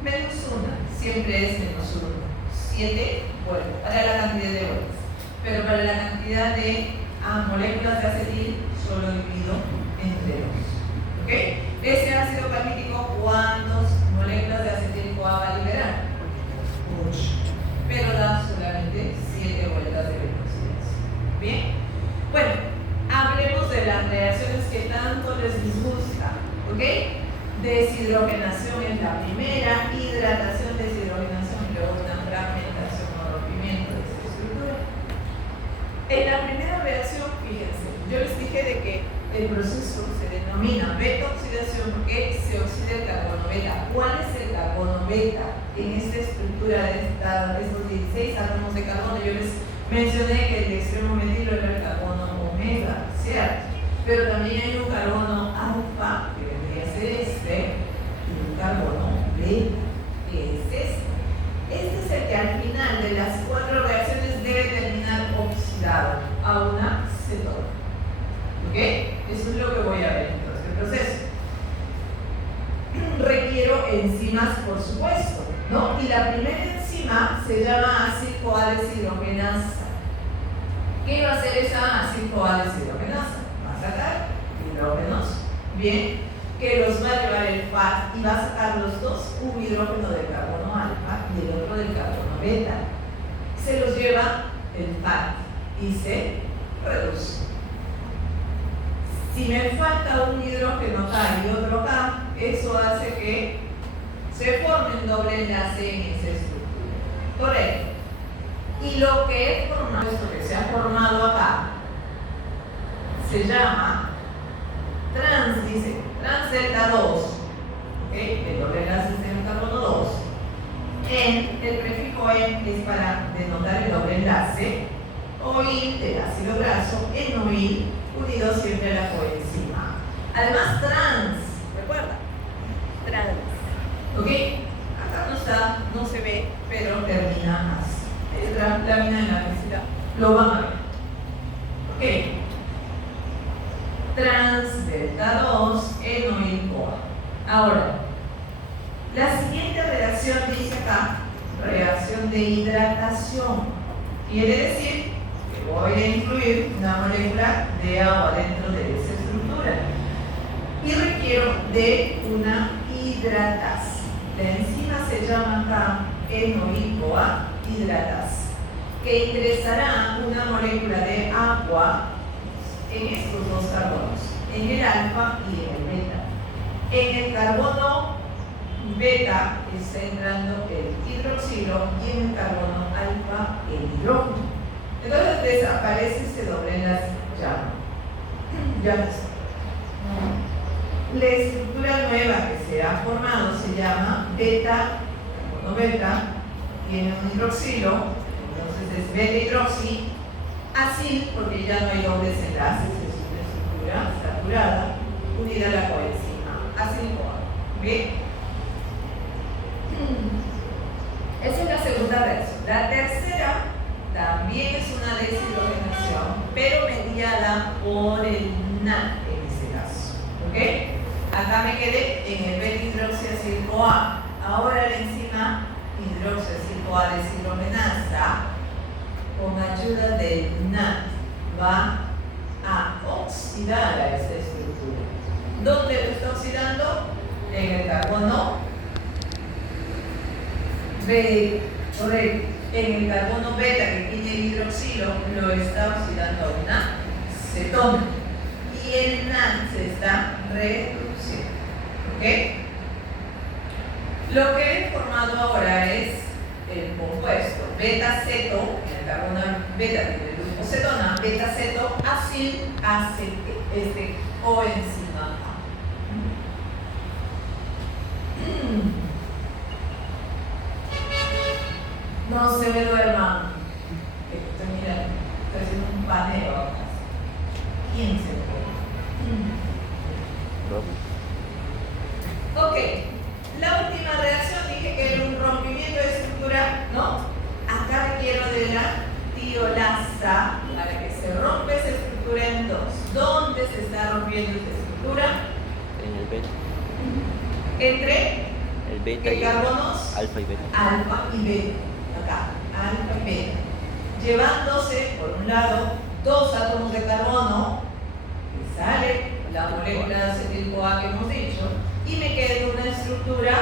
menos 1, siempre es menos 1, 7 vueltas, para la cantidad de vueltas. Pero para la cantidad de moléculas de acetil, solo divido entre 2. ¿Ok? Ese ácido palmítico, ¿cuántas moléculas de acetil-CoA va a liberar? 8. Pero da solamente 7 vueltas de velocidad. ¿Bien? Bueno, hablemos de las reacciones que tanto les disgusta. ¿Ok? Deshidrogenación es la primera, hidratación, deshidrogenación y luego una fragmentación o rompimiento de esta estructura. En la primera reacción, fíjense, yo les dije de que el proceso se denomina beta oxidación porque se oxida el carbono beta. ¿Cuál es el carbono beta? En esta estructura de estos 16 átomos de carbono, yo les mencioné que el de extremo metilo era el carbono omega, ¿cierto? Pero también hay un carbono alfa, que vendría a ser y un carbono beta, que es este. Este es el que al final de las 4 reacciones debe terminar oxidado a una cetona. ¿Ok? Eso es lo que voy a ver en todo este proceso. Requiero enzimas, por supuesto, ¿no? Y la primera enzima se llama ácido-CoA deshidrogenasa. ¿Qué va a hacer esa ácido-CoA deshidrogenasa? Va a sacar hidrógenos, bien, que los va a llevar el FAT y va a sacar los dos, un hidrógeno del carbono alfa y el otro del carbono beta. Se los lleva el FAT y se reduce. Si me falta un hidrógeno acá y otro acá, eso hace que se forme un doble enlace en esa estructura. Correcto. Y lo que he formado, esto que se ha formado acá, se llama trans delta 2. ¿Okay? El doble enlace es en el carbono 2. El prefijo en es para denotar el doble enlace. OIL del ácido graso, enoil, unido siempre a la coenzima. Además, trans, recuerda, trans. ¿Ok? Acá no está, no se ve, pero termina así. La lámina de la visita lo van a ver. ¿Ok? Trans delta 2, enoil-CoA. Ahora, la siguiente reacción dice acá, reacción de hidratación. Quiere decir que voy a incluir una molécula de agua dentro de esa estructura y requiero de una hidratasa. La enzima se llama acá enoil-CoA hidratasa, que ingresará una molécula de agua en estos dos carbonos, en el alfa y en el beta. En el carbono beta está entrando el hidroxilo y en el carbono alfa el hidrógeno. Entonces desaparece ese doble enlace. Ya no está. La estructura nueva que se ha formado se llama beta, carbono beta, tiene un hidroxilo, entonces es beta hidroxi, acil, porque ya no hay dobles enlaces, es una estructura saturada, unida a la coenzima, acil-CoA. ¿Bien? Esa es la segunda reacción. La tercera también es una deshidrogenación, pero mediada por el NAD en este caso. ¿Ok? Acá me quedé en el beta-hidroxiacil-CoA. Ahora la enzima hidroxiacil-CoA deshidrogenasa con ayuda del NAD, va a oxidar a esta estructura. ¿Dónde lo está oxidando? En el carbono B, correcto. En el carbono beta que tiene el hidroxilo lo está oxidando a una cetona. Y el NAD se está reduciendo. ¿Ok? Lo que he formado ahora es el compuesto beta-ceto, en el carbono beta tiene el grupo cetona, beta-ceto, acil, acetil, coenzima A. No se me duerman. Estoy mirando, estoy haciendo un paneo acá. ¿Quién se duerme? Ok, la última reacción dije que era un rompimiento de estructura, ¿no? Acá requiero de la tiolasa para que se rompa esa estructura en dos. ¿Dónde se está rompiendo esa estructura? En el beta. Entre El beta ¿qué y carbonos? alfa y beta. Alfa y beta. Acá, alfa y beta. Llevándose, por un lado, dos átomos de carbono, que sale la molécula de acetil-CoA que hemos dicho, y me queda una estructura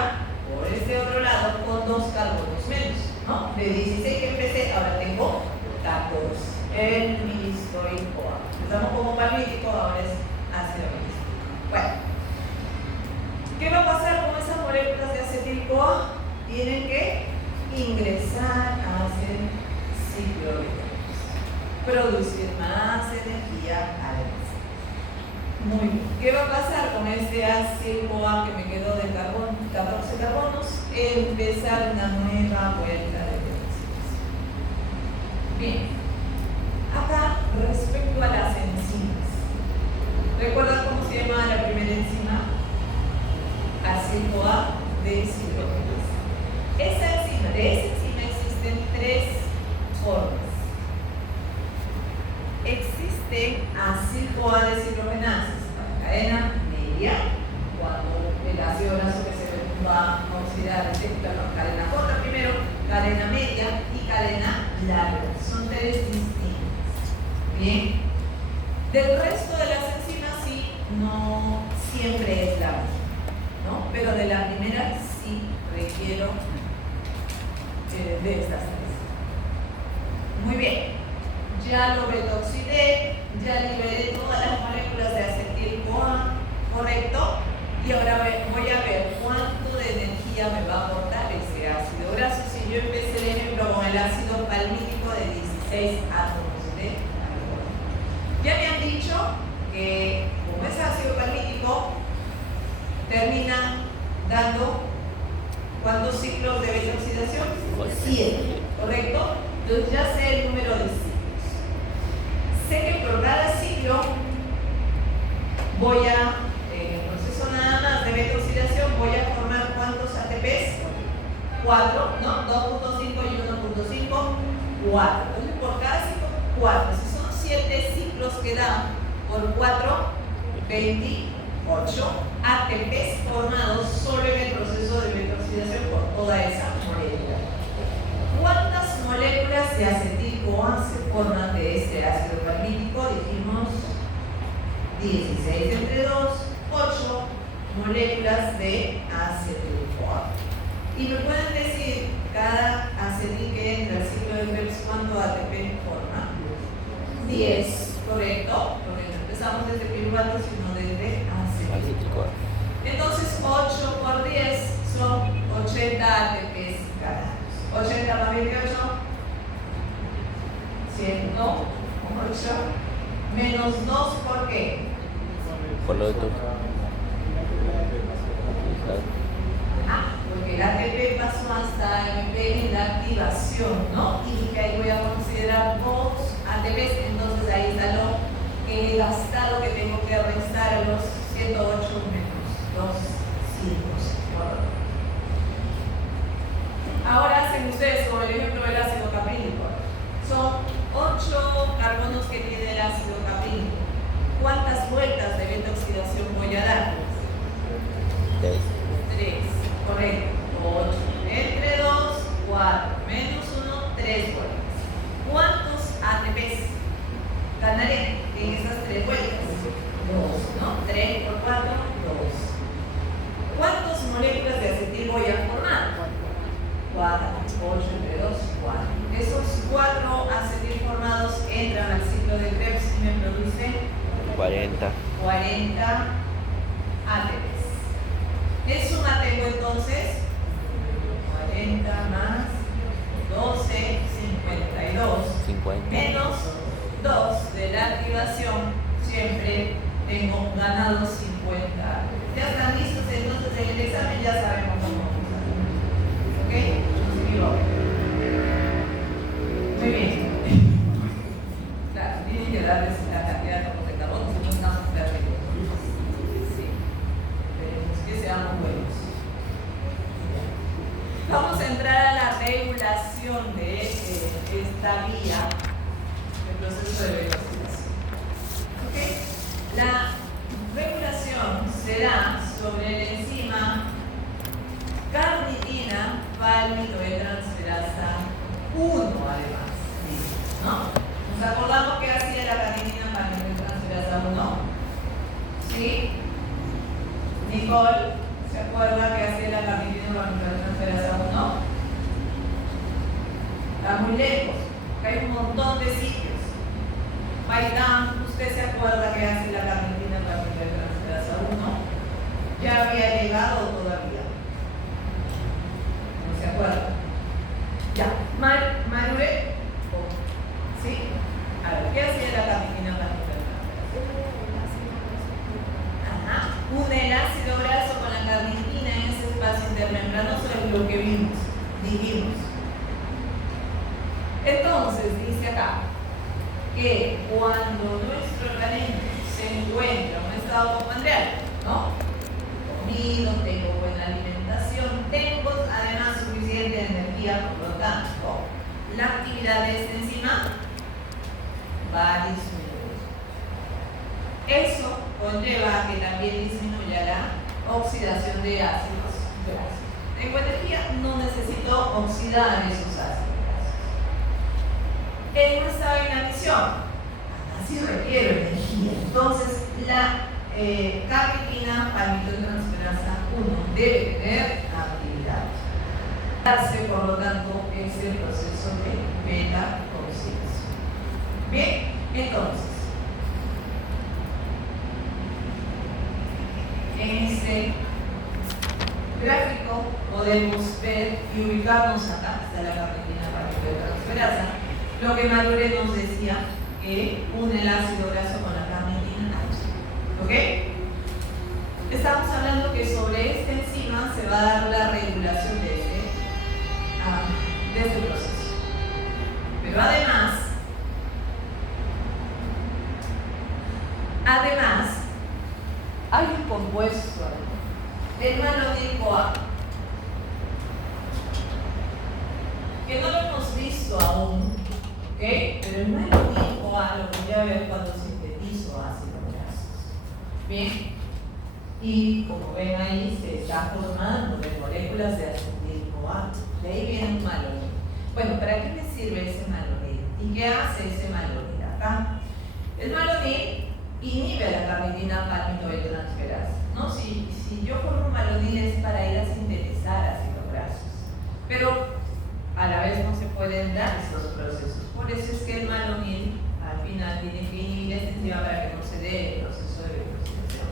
por este otro lado con dos carbonos menos, ¿no? De 16 que empecé, ahora tengo 14. El milistoic-CoA. Empezamos como palmítico, ahora es ácido milístico. Bueno, ¿qué va a pasar con esas moléculas de acetil-CoA? Tienen que ingresar a hacer ciclo de producir más energía al enlace. Muy bien. ¿Qué va a pasar con este acetil-CoA que me quedó de carbono, 14 carbonos? Empezar una nueva vuelta de reacciones. Bien. Acá, respecto a las enzimas, ¿recuerdan cómo se llama la primera enzima? Acetil-CoA deshidrogenasa. De esa enzima existen tres formas. Existen acetil-CoA deshidrogenasas para cadena media, cuando el ácido graso que se va a oxidar, cadena corta primero, cadena media y cadena larga. Son tres distintas. Bien. Del resto de las enzimas sí, no siempre es la misma, ¿no? Pero de la primera sí requiero de estas tres. Muy bien. Ya lo betoxidé, ya liberé todas las moléculas de acetil-CoA, ¿correcto? Y ahora voy a ver cuánto de energía me va a aportar ese ácido graso. Si yo empecé el ejemplo con el ácido palmítico de 16 átomos de carbono. Ya me han dicho que como es ácido palmítico, termina dando ¿cuántos ciclos de betoxidación? 7, ¿correcto? Entonces ya sé el número de ciclos. Sé que por cada ciclo voy a, en el proceso nada más de betoxidación, voy a formar ¿cuántos ATPs? 4, ¿no? 2.5 y 1.5, 4. Entonces por cada ciclo, 4. Si son 7 ciclos que dan por 4, 28 ATPs formados solo en el proceso de betoxidación por toda esa molécula. ¿Cuántas moléculas de acetil-CoA se forman de este ácido palmítico? Dijimos 16 entre 2, 8 moléculas de acetil-CoA. Y me pueden decir, cada acetil que entra al ciclo de Krebs, ¿cuánto ATP forma? 10, ¿correcto? Porque no empezamos desde piruvato, sino desde acetil-CoA. Entonces 8 por 10 son 80 ATPs cada. 80 más 28, 108, menos 2, ¿por qué? Por lo de todo. Porque el ATP pasó hasta AMP en la activación, ¿no? Y que ahí voy a considerar 2 ATPs, entonces ahí está lo que he gastado, que tengo que restar a los 108 menos 2 ciclos. Ahora hacen ustedes con el ejemplo del ácido caprílico. Son 8 carbonos que tiene el ácido caprílico. ¿Cuántas vueltas de betoxidación voy a dar? 3, correcto. 8 entre 2, 4, menos 1, 3 vueltas. ¿Cuánto ganaré en esas 3 vueltas? 2, ¿no? 3 por 4, 2. ¿Cuántas moléculas de acetil voy a formar? 4, 8 entre 2, 4. Esos 4 acetil formados entran al ciclo de Krebs y me producen 40 ATPs. En suma tengo entonces 40 más 12, 52, menos 2 de la activación, siempre tengo ganado 50. ¿Ya están listos entonces en el examen? Ya sabemos cómo usar. ¿Ok? No se equivoquen. Muy bien. Claro, tienen que darles la cantidad de topos de carbono, si no estamos perdidos. Sí. Esperemos que seamos buenos. Vamos a entrar a la regulación de esta vía del proceso de velocidad. ¿Okay? La regulación se da sobre la enzima carnitina palmitoyltransferasa 1 además. ¿No? ¿Nos acordamos qué hacía la carnitina palmitoyltransferasa 1? ¿Sí? Nicole, ¿se acuerda que hacía la carnitina palmitoyltransferasa 1? Está muy lejos, que hay un montón de sitios. Baitán, ¿usted se acuerda que hace la carnitina palmitoyltransferasa 1? ¿Ya había llegado todavía? ¿No se acuerda? Ya, Marure, ¿sí? A ver, ¿qué hacía la carnitina palmitoyltransferasa? Ajá, une el ácido graso con la carnitina en ese espacio intermembranoso, es lo que dijimos. Entonces, dice acá que cuando nuestro organismo se encuentra en un estado postprandial, ¿no? Comido, tengo buena alimentación, tengo además suficiente energía, por lo tanto, la actividad de esta enzima va a disminuir. Eso conlleva que también disminuya la oxidación de ácidos grasos. Tengo energía, no necesito oxidar esos ácidos. En un estado de inanición, así requiero energía. Entonces, la carnitina palmitoyltransferasa 1 debe tener actividad. Hace, por lo tanto, ese proceso de beta-oxidación. Bien, entonces, en este gráfico podemos ver y ubicarnos acá, está la carnitina palmitoyltransferasa. Lo que Marure nos decía, que une el ácido graso con la carnitina H. ¿Ok? Estamos hablando que sobre esta enzima se va a dar la regulación de este proceso. Pero además, hay un compuesto, el malonil-CoA, que no lo hemos visto aún. ¿Ok? Pero el malonil-CoA lo voy a ver cuando sintetizo ácidos grasos. Bien. Y como ven ahí, se está formando de moléculas de acetil-CoA. De ahí viene un malonil. Bueno, ¿para qué me sirve ese malonil? ¿Y qué hace ese malonil acá? El malonil inhibe la carnitina palmitoyltransferasa, ¿no? Si yo formo un malonil es para ir a sintetizar ácidos grasos. Pero a la vez no se pueden dar estos procesos. Por eso es que el malonil al final tiene que inhibir esta enzima para que no se dé el proceso de velocidad.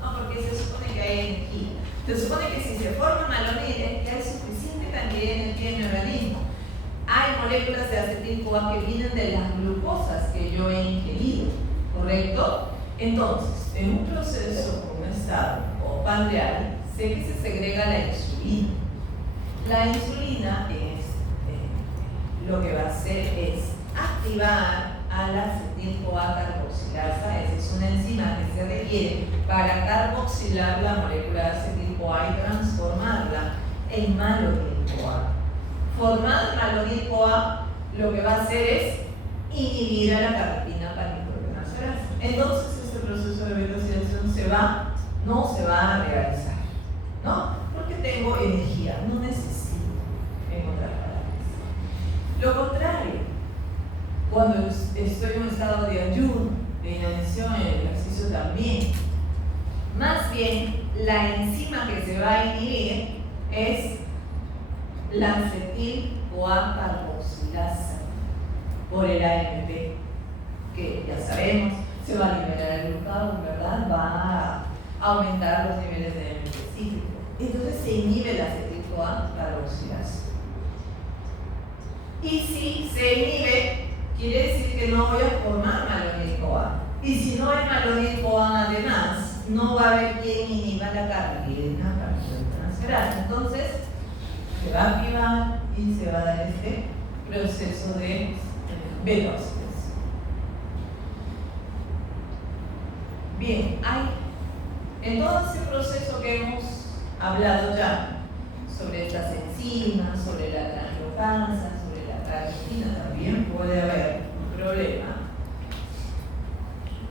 No, porque se supone que hay energía. Se supone que si se forma malonil es que hay suficiente cantidad de energía en el organismo. Hay moléculas de acetil-CoA que vienen de las glucosas que yo he ingerido, ¿correcto? Entonces, en un proceso como un estado postprandial, sé que se segrega la insulina. La insulina lo que va a hacer es activar a la acetil-CoA carboxilasa. Esa es una enzima que se requiere para carboxilar la molécula de acetil-CoA y transformarla en malonil-CoA. Formado malonil-CoA, lo que va a hacer es inhibir a la carnitina palmitoyltransferasa. Entonces, este proceso de beta-oxidación no se va a realizar, ¿no? Porque tengo energía, no necesito, en otras palabras. Lo contrario, Cuando estoy en un estado de ayuno, de inanición, el ejercicio también. Más bien, la enzima que se va a inhibir es la acetil-CoA carboxilasa por el AMP, que ya sabemos, se va a liberar el glucagón, ¿verdad? Va a aumentar los niveles de AMP específico. Entonces se inhibe la acetil-CoA carboxilasa. Y si se inhibe, quiere decir que no voy a formar malonil-CoA. Y si no hay malonil-CoA además, no va a haber quien inhiba la carnitina transferasa. Entonces, se va a activar y se va a dar este proceso de velócidos. Bien, en todo ese proceso que hemos hablado ya, sobre estas enzimas, sobre la translocasa, sobre la carnitina, también puede haber un problema.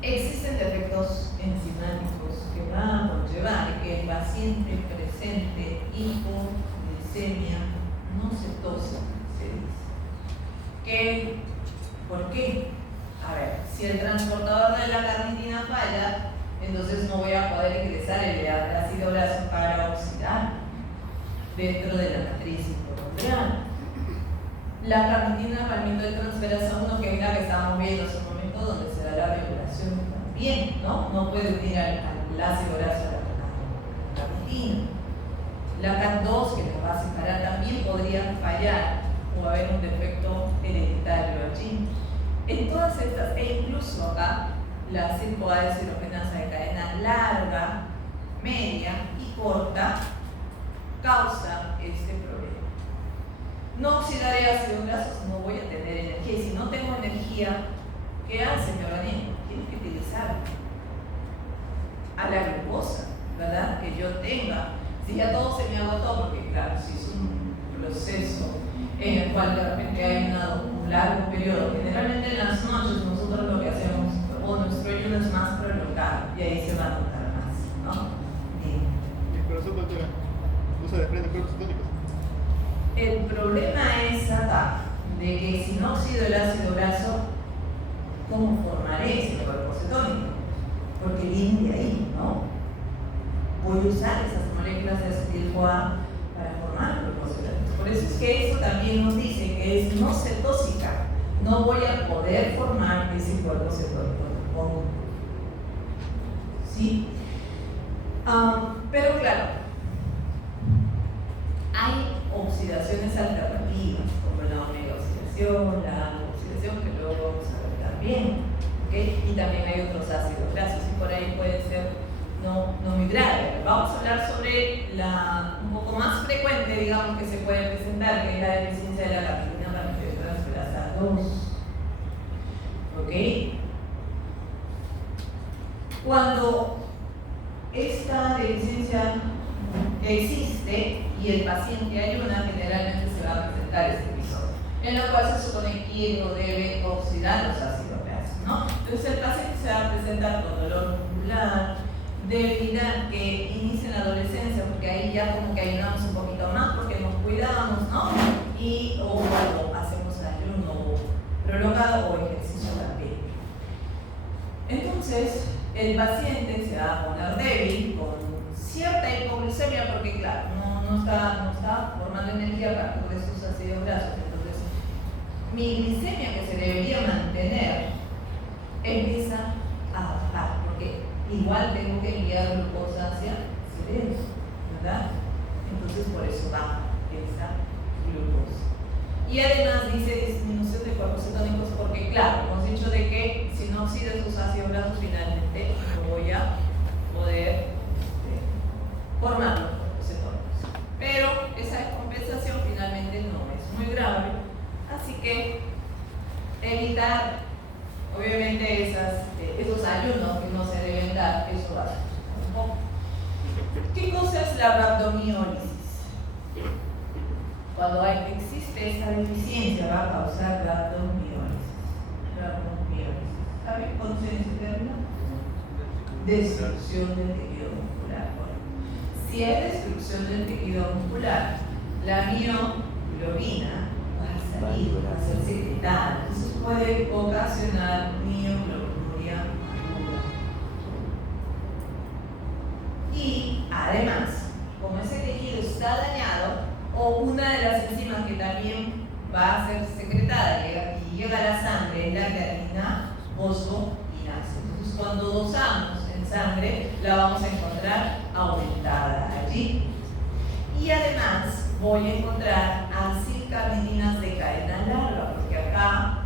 Existen defectos enzimáticos que van a conllevar que el paciente presente hipoglicemia no cetosa, se dice. ¿Por qué? A ver, si el transportador de la carnitina falla, entonces no voy a poder ingresar el ácido graso para oxidar dentro de la matriz mitocondrial. La carnitina palmitoyltransferasa 1, que es la que estábamos viendo hace un momento, donde se da la regulación también, ¿no? No puede unir al ácido graso a la carnitina. La CAT2, que nos va a separar, también podría fallar o haber un defecto hereditario allí. En todas estas, e incluso acá, la 5A deshidrogenasa de cadena larga, media y corta causa este problema. No oxidaré ácidos grasos, no voy a tener energía. Y si no tengo energía, ¿qué hace mi organismo? Tiene que utilizar a la glucosa, ¿verdad? Que yo tenga. Si ya todo se me agotó, porque claro, si es un proceso en el cual de repente hay un largo periodo, generalmente en las noches nosotros lo que hacemos, o nuestro ayuno es más prolongado, y ahí se va a notar más, ¿no? Bien. ¿Y el corazón, doctora? ¿No se desprende cuerpos cetónicos? El problema es acá, de que si no oxido el ácido graso, ¿cómo formaré ese cuerpo cetónico? Porque viene de ahí, ¿no? Voy a usar esas moléculas de acetil-CoA para formar cuerpos cetónicos. Por eso es que eso también nos dice que es no cetóxica. No voy a poder formar ese cuerpo cetónico. ¿Sí? Pero claro, hay oxidaciones alternativas, como la omega-oxidación, la oxidación que luego vamos a ver también, ¿okay? Y también hay otros ácidos grasos y por ahí puede ser no muy grave. Vamos a hablar sobre la un poco más frecuente, digamos, que se puede presentar, que es la deficiencia de la carnitina palmitoyltransferasa 2. ¿Ok? Cuando esta deficiencia existe y el paciente ayuna, generalmente se va a presentar este episodio, en lo cual se supone que quiere o debe oxidar los ácidos grasos, ¿no? Entonces el paciente se va a presentar con dolor muscular, debilidad que inicia en la adolescencia, porque ahí ya como que ayunamos un poquito más, porque nos cuidamos, ¿no? Y o cuando hacemos ayuno prolongado o ejercicio también. Entonces, el paciente se va a poner débil, con cierta hipoglucemia, porque claro, no está formando energía a partir de sus ácidos grasos. Entonces, mi glicemia, que se debería mantener, empieza a bajar, porque igual tengo que enviar glucosa hacia el cerebro, ¿verdad? Entonces, por eso baja esa glucosa. Y además dice disminución de cuerpos cetónicos, porque claro, hemos dicho de que si no oxido esos ácidos grasos, finalmente no voy a poder formar los cuerpos cetónicos. Pero esa descompensación finalmente no es muy grave, así que evitar obviamente esos ayunos que no se deben dar, eso va a ser un poco. ¿Qué cosa es la rhabdomiólisis? Cuando existe esta deficiencia va a causar rhabdomiólisis. ¿Saben cuándo se dice ese término? Destrucción del tejido muscular. Bueno, si hay destrucción del tejido muscular, la mioglobina va a salir, va a ser secretada. Entonces, puede ocasionar mioglobinuria aguda. Y además, como ese tejido está dañado, o una de las enzimas que también va a ser secretada y llega a la sangre es la creatinina fosfoinasa. Entonces, cuando dosamos en sangre, la vamos a encontrar aumentada allí. Y además, voy a encontrar acilcarnitinas de cadena larga, porque acá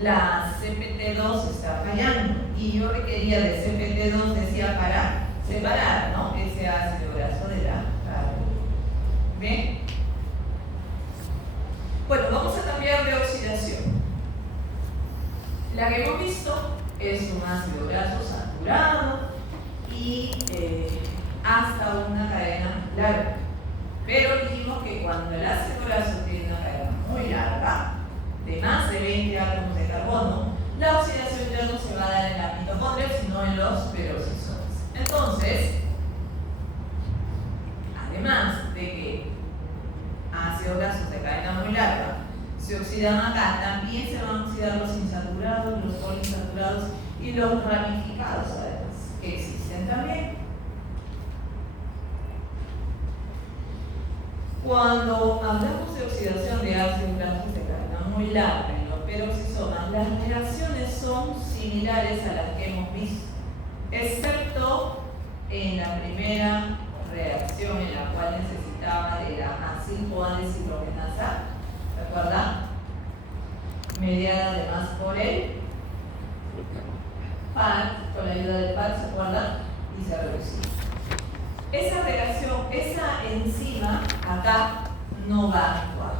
la CPT2 está fallando y yo requería de CPT2, decía, para separar, ¿no?, ese ácido graso de la carne. ¿Bien? Bueno, vamos a cambiar de oxidación. La que hemos visto es un ácido graso saturado y hasta una cadena larga. Pero dijimos que cuando el ácido graso tiene una cadena muy larga, de más de 20 átomos de carbono, la oxidación ya no se va a dar en la mitocondria, sino en los peroxisomes. Entonces, además de que ácidos grasos de cadena muy larga se oxidan acá, también se van a oxidar los insaturados, los poliinsaturados y los ramificados, además, que existen también. Cuando hablamos de oxidación de ácidos grasos de cadena muy larga en los peroxisomas, las reacciones son similares a las que hemos visto, excepto en la primera reacción en la cual necesitaba de la acil-CoA deshidrogenasa, ¿recuerdan? Mediada además por el PAD, con la ayuda del PAD, ¿se acuerdan? Y se reducía. Esa reacción, esa enzima acá no va a actuar.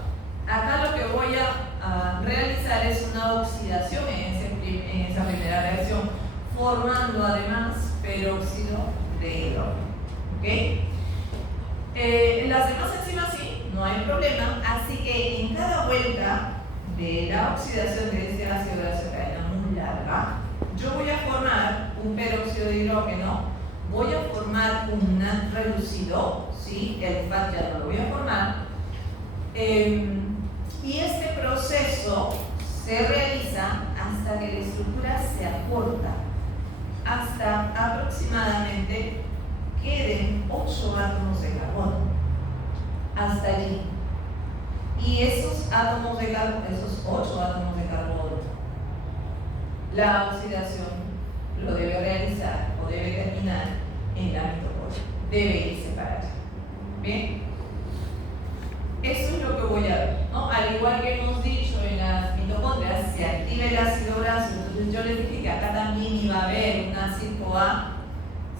Acá lo que voy a realizar es una oxidación en esa primera reacción, formando además peróxido de hidrógeno. ¿Ok? En las demás enzimas sí, no hay problema, así que en cada vuelta de la oxidación de este ácido graso de cadena muy larga, yo voy a formar un peróxido de hidrógeno, voy a formar un NAD reducido, ¿sí? El FAT ya no lo voy a formar, y este proceso se realiza hasta que la estructura se acorta, hasta aproximadamente queden 8 átomos de carbono, hasta allí. Y esos átomos de carbono, esos 8 átomos de carbono, la oxidación lo debe realizar o debe terminar en la mitocondria, debe irse para allá. ¿Bien? Eso es lo que voy a ver, ¿no? Al igual que hemos dicho en las mitocondrias, se activa el ácido graso, entonces yo les dije que acá también iba a haber un acil-CoA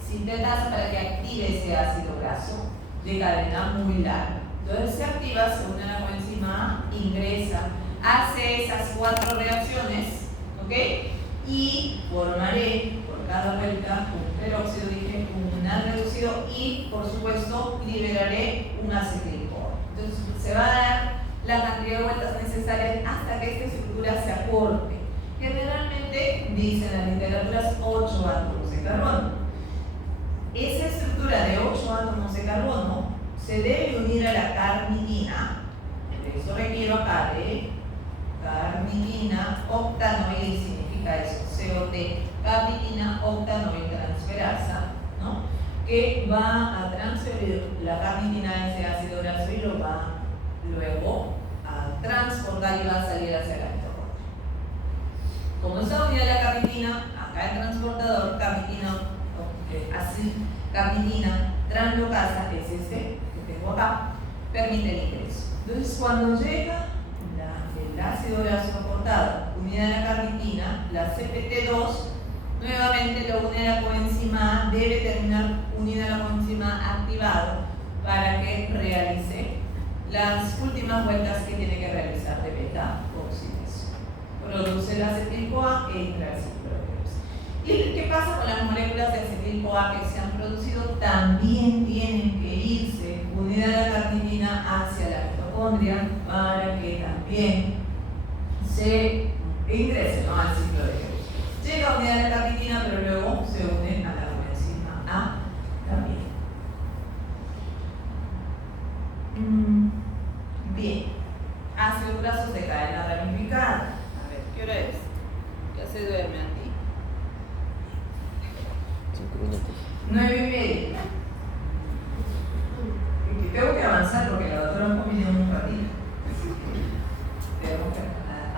sintetasa para que active ese ácido graso de cadena muy larga. Entonces se activa, se une a la coenzima A, ingresa, hace esas 4 reacciones, ¿ok? Y formaré por cada vuelta un peróxido, dije, un NAD reducido y por supuesto liberaré un acetil-CoA. Entonces se va a dar la cantidad de vueltas necesarias hasta que esta estructura se acorte. Generalmente dicen las literaturas 8 átomos de carbono. Esa estructura de 8 átomos de carbono se debe unir a la carnitina. Eso requiero acá de carnitina octanoide, significa eso, COT, carnitina octanoide transferasa, ¿no? Que va a transferir la carnitina a ese ácido graso y lo va luego a transportar y va a salir hacia la mitocondria. Como está unida la carnitina, acá el transportador, carnitina translocasa, es este que tengo acá, permite el ingreso. Entonces, cuando llega el ácido graso acortado unida a la carnitina, la CPT2 nuevamente lo une a la coenzima A, debe terminar unida a la coenzima activado para que realice las últimas vueltas que tiene que realizar de beta oxidación. Produce el acetil-CoA e entra al ciclo de peróxido. ¿Y qué pasa con las moléculas de acetil-CoA que se han producido? También tienen que irse unida a la carnitina hacia la mitocondria para que también se ingrese, ¿no?, al ciclo de peróxido. Llega unida a la carnitina, pero luego se une a la coenzima A también. Bien, ácidos grasos de cadena ramificada. tengo que avanzar porque la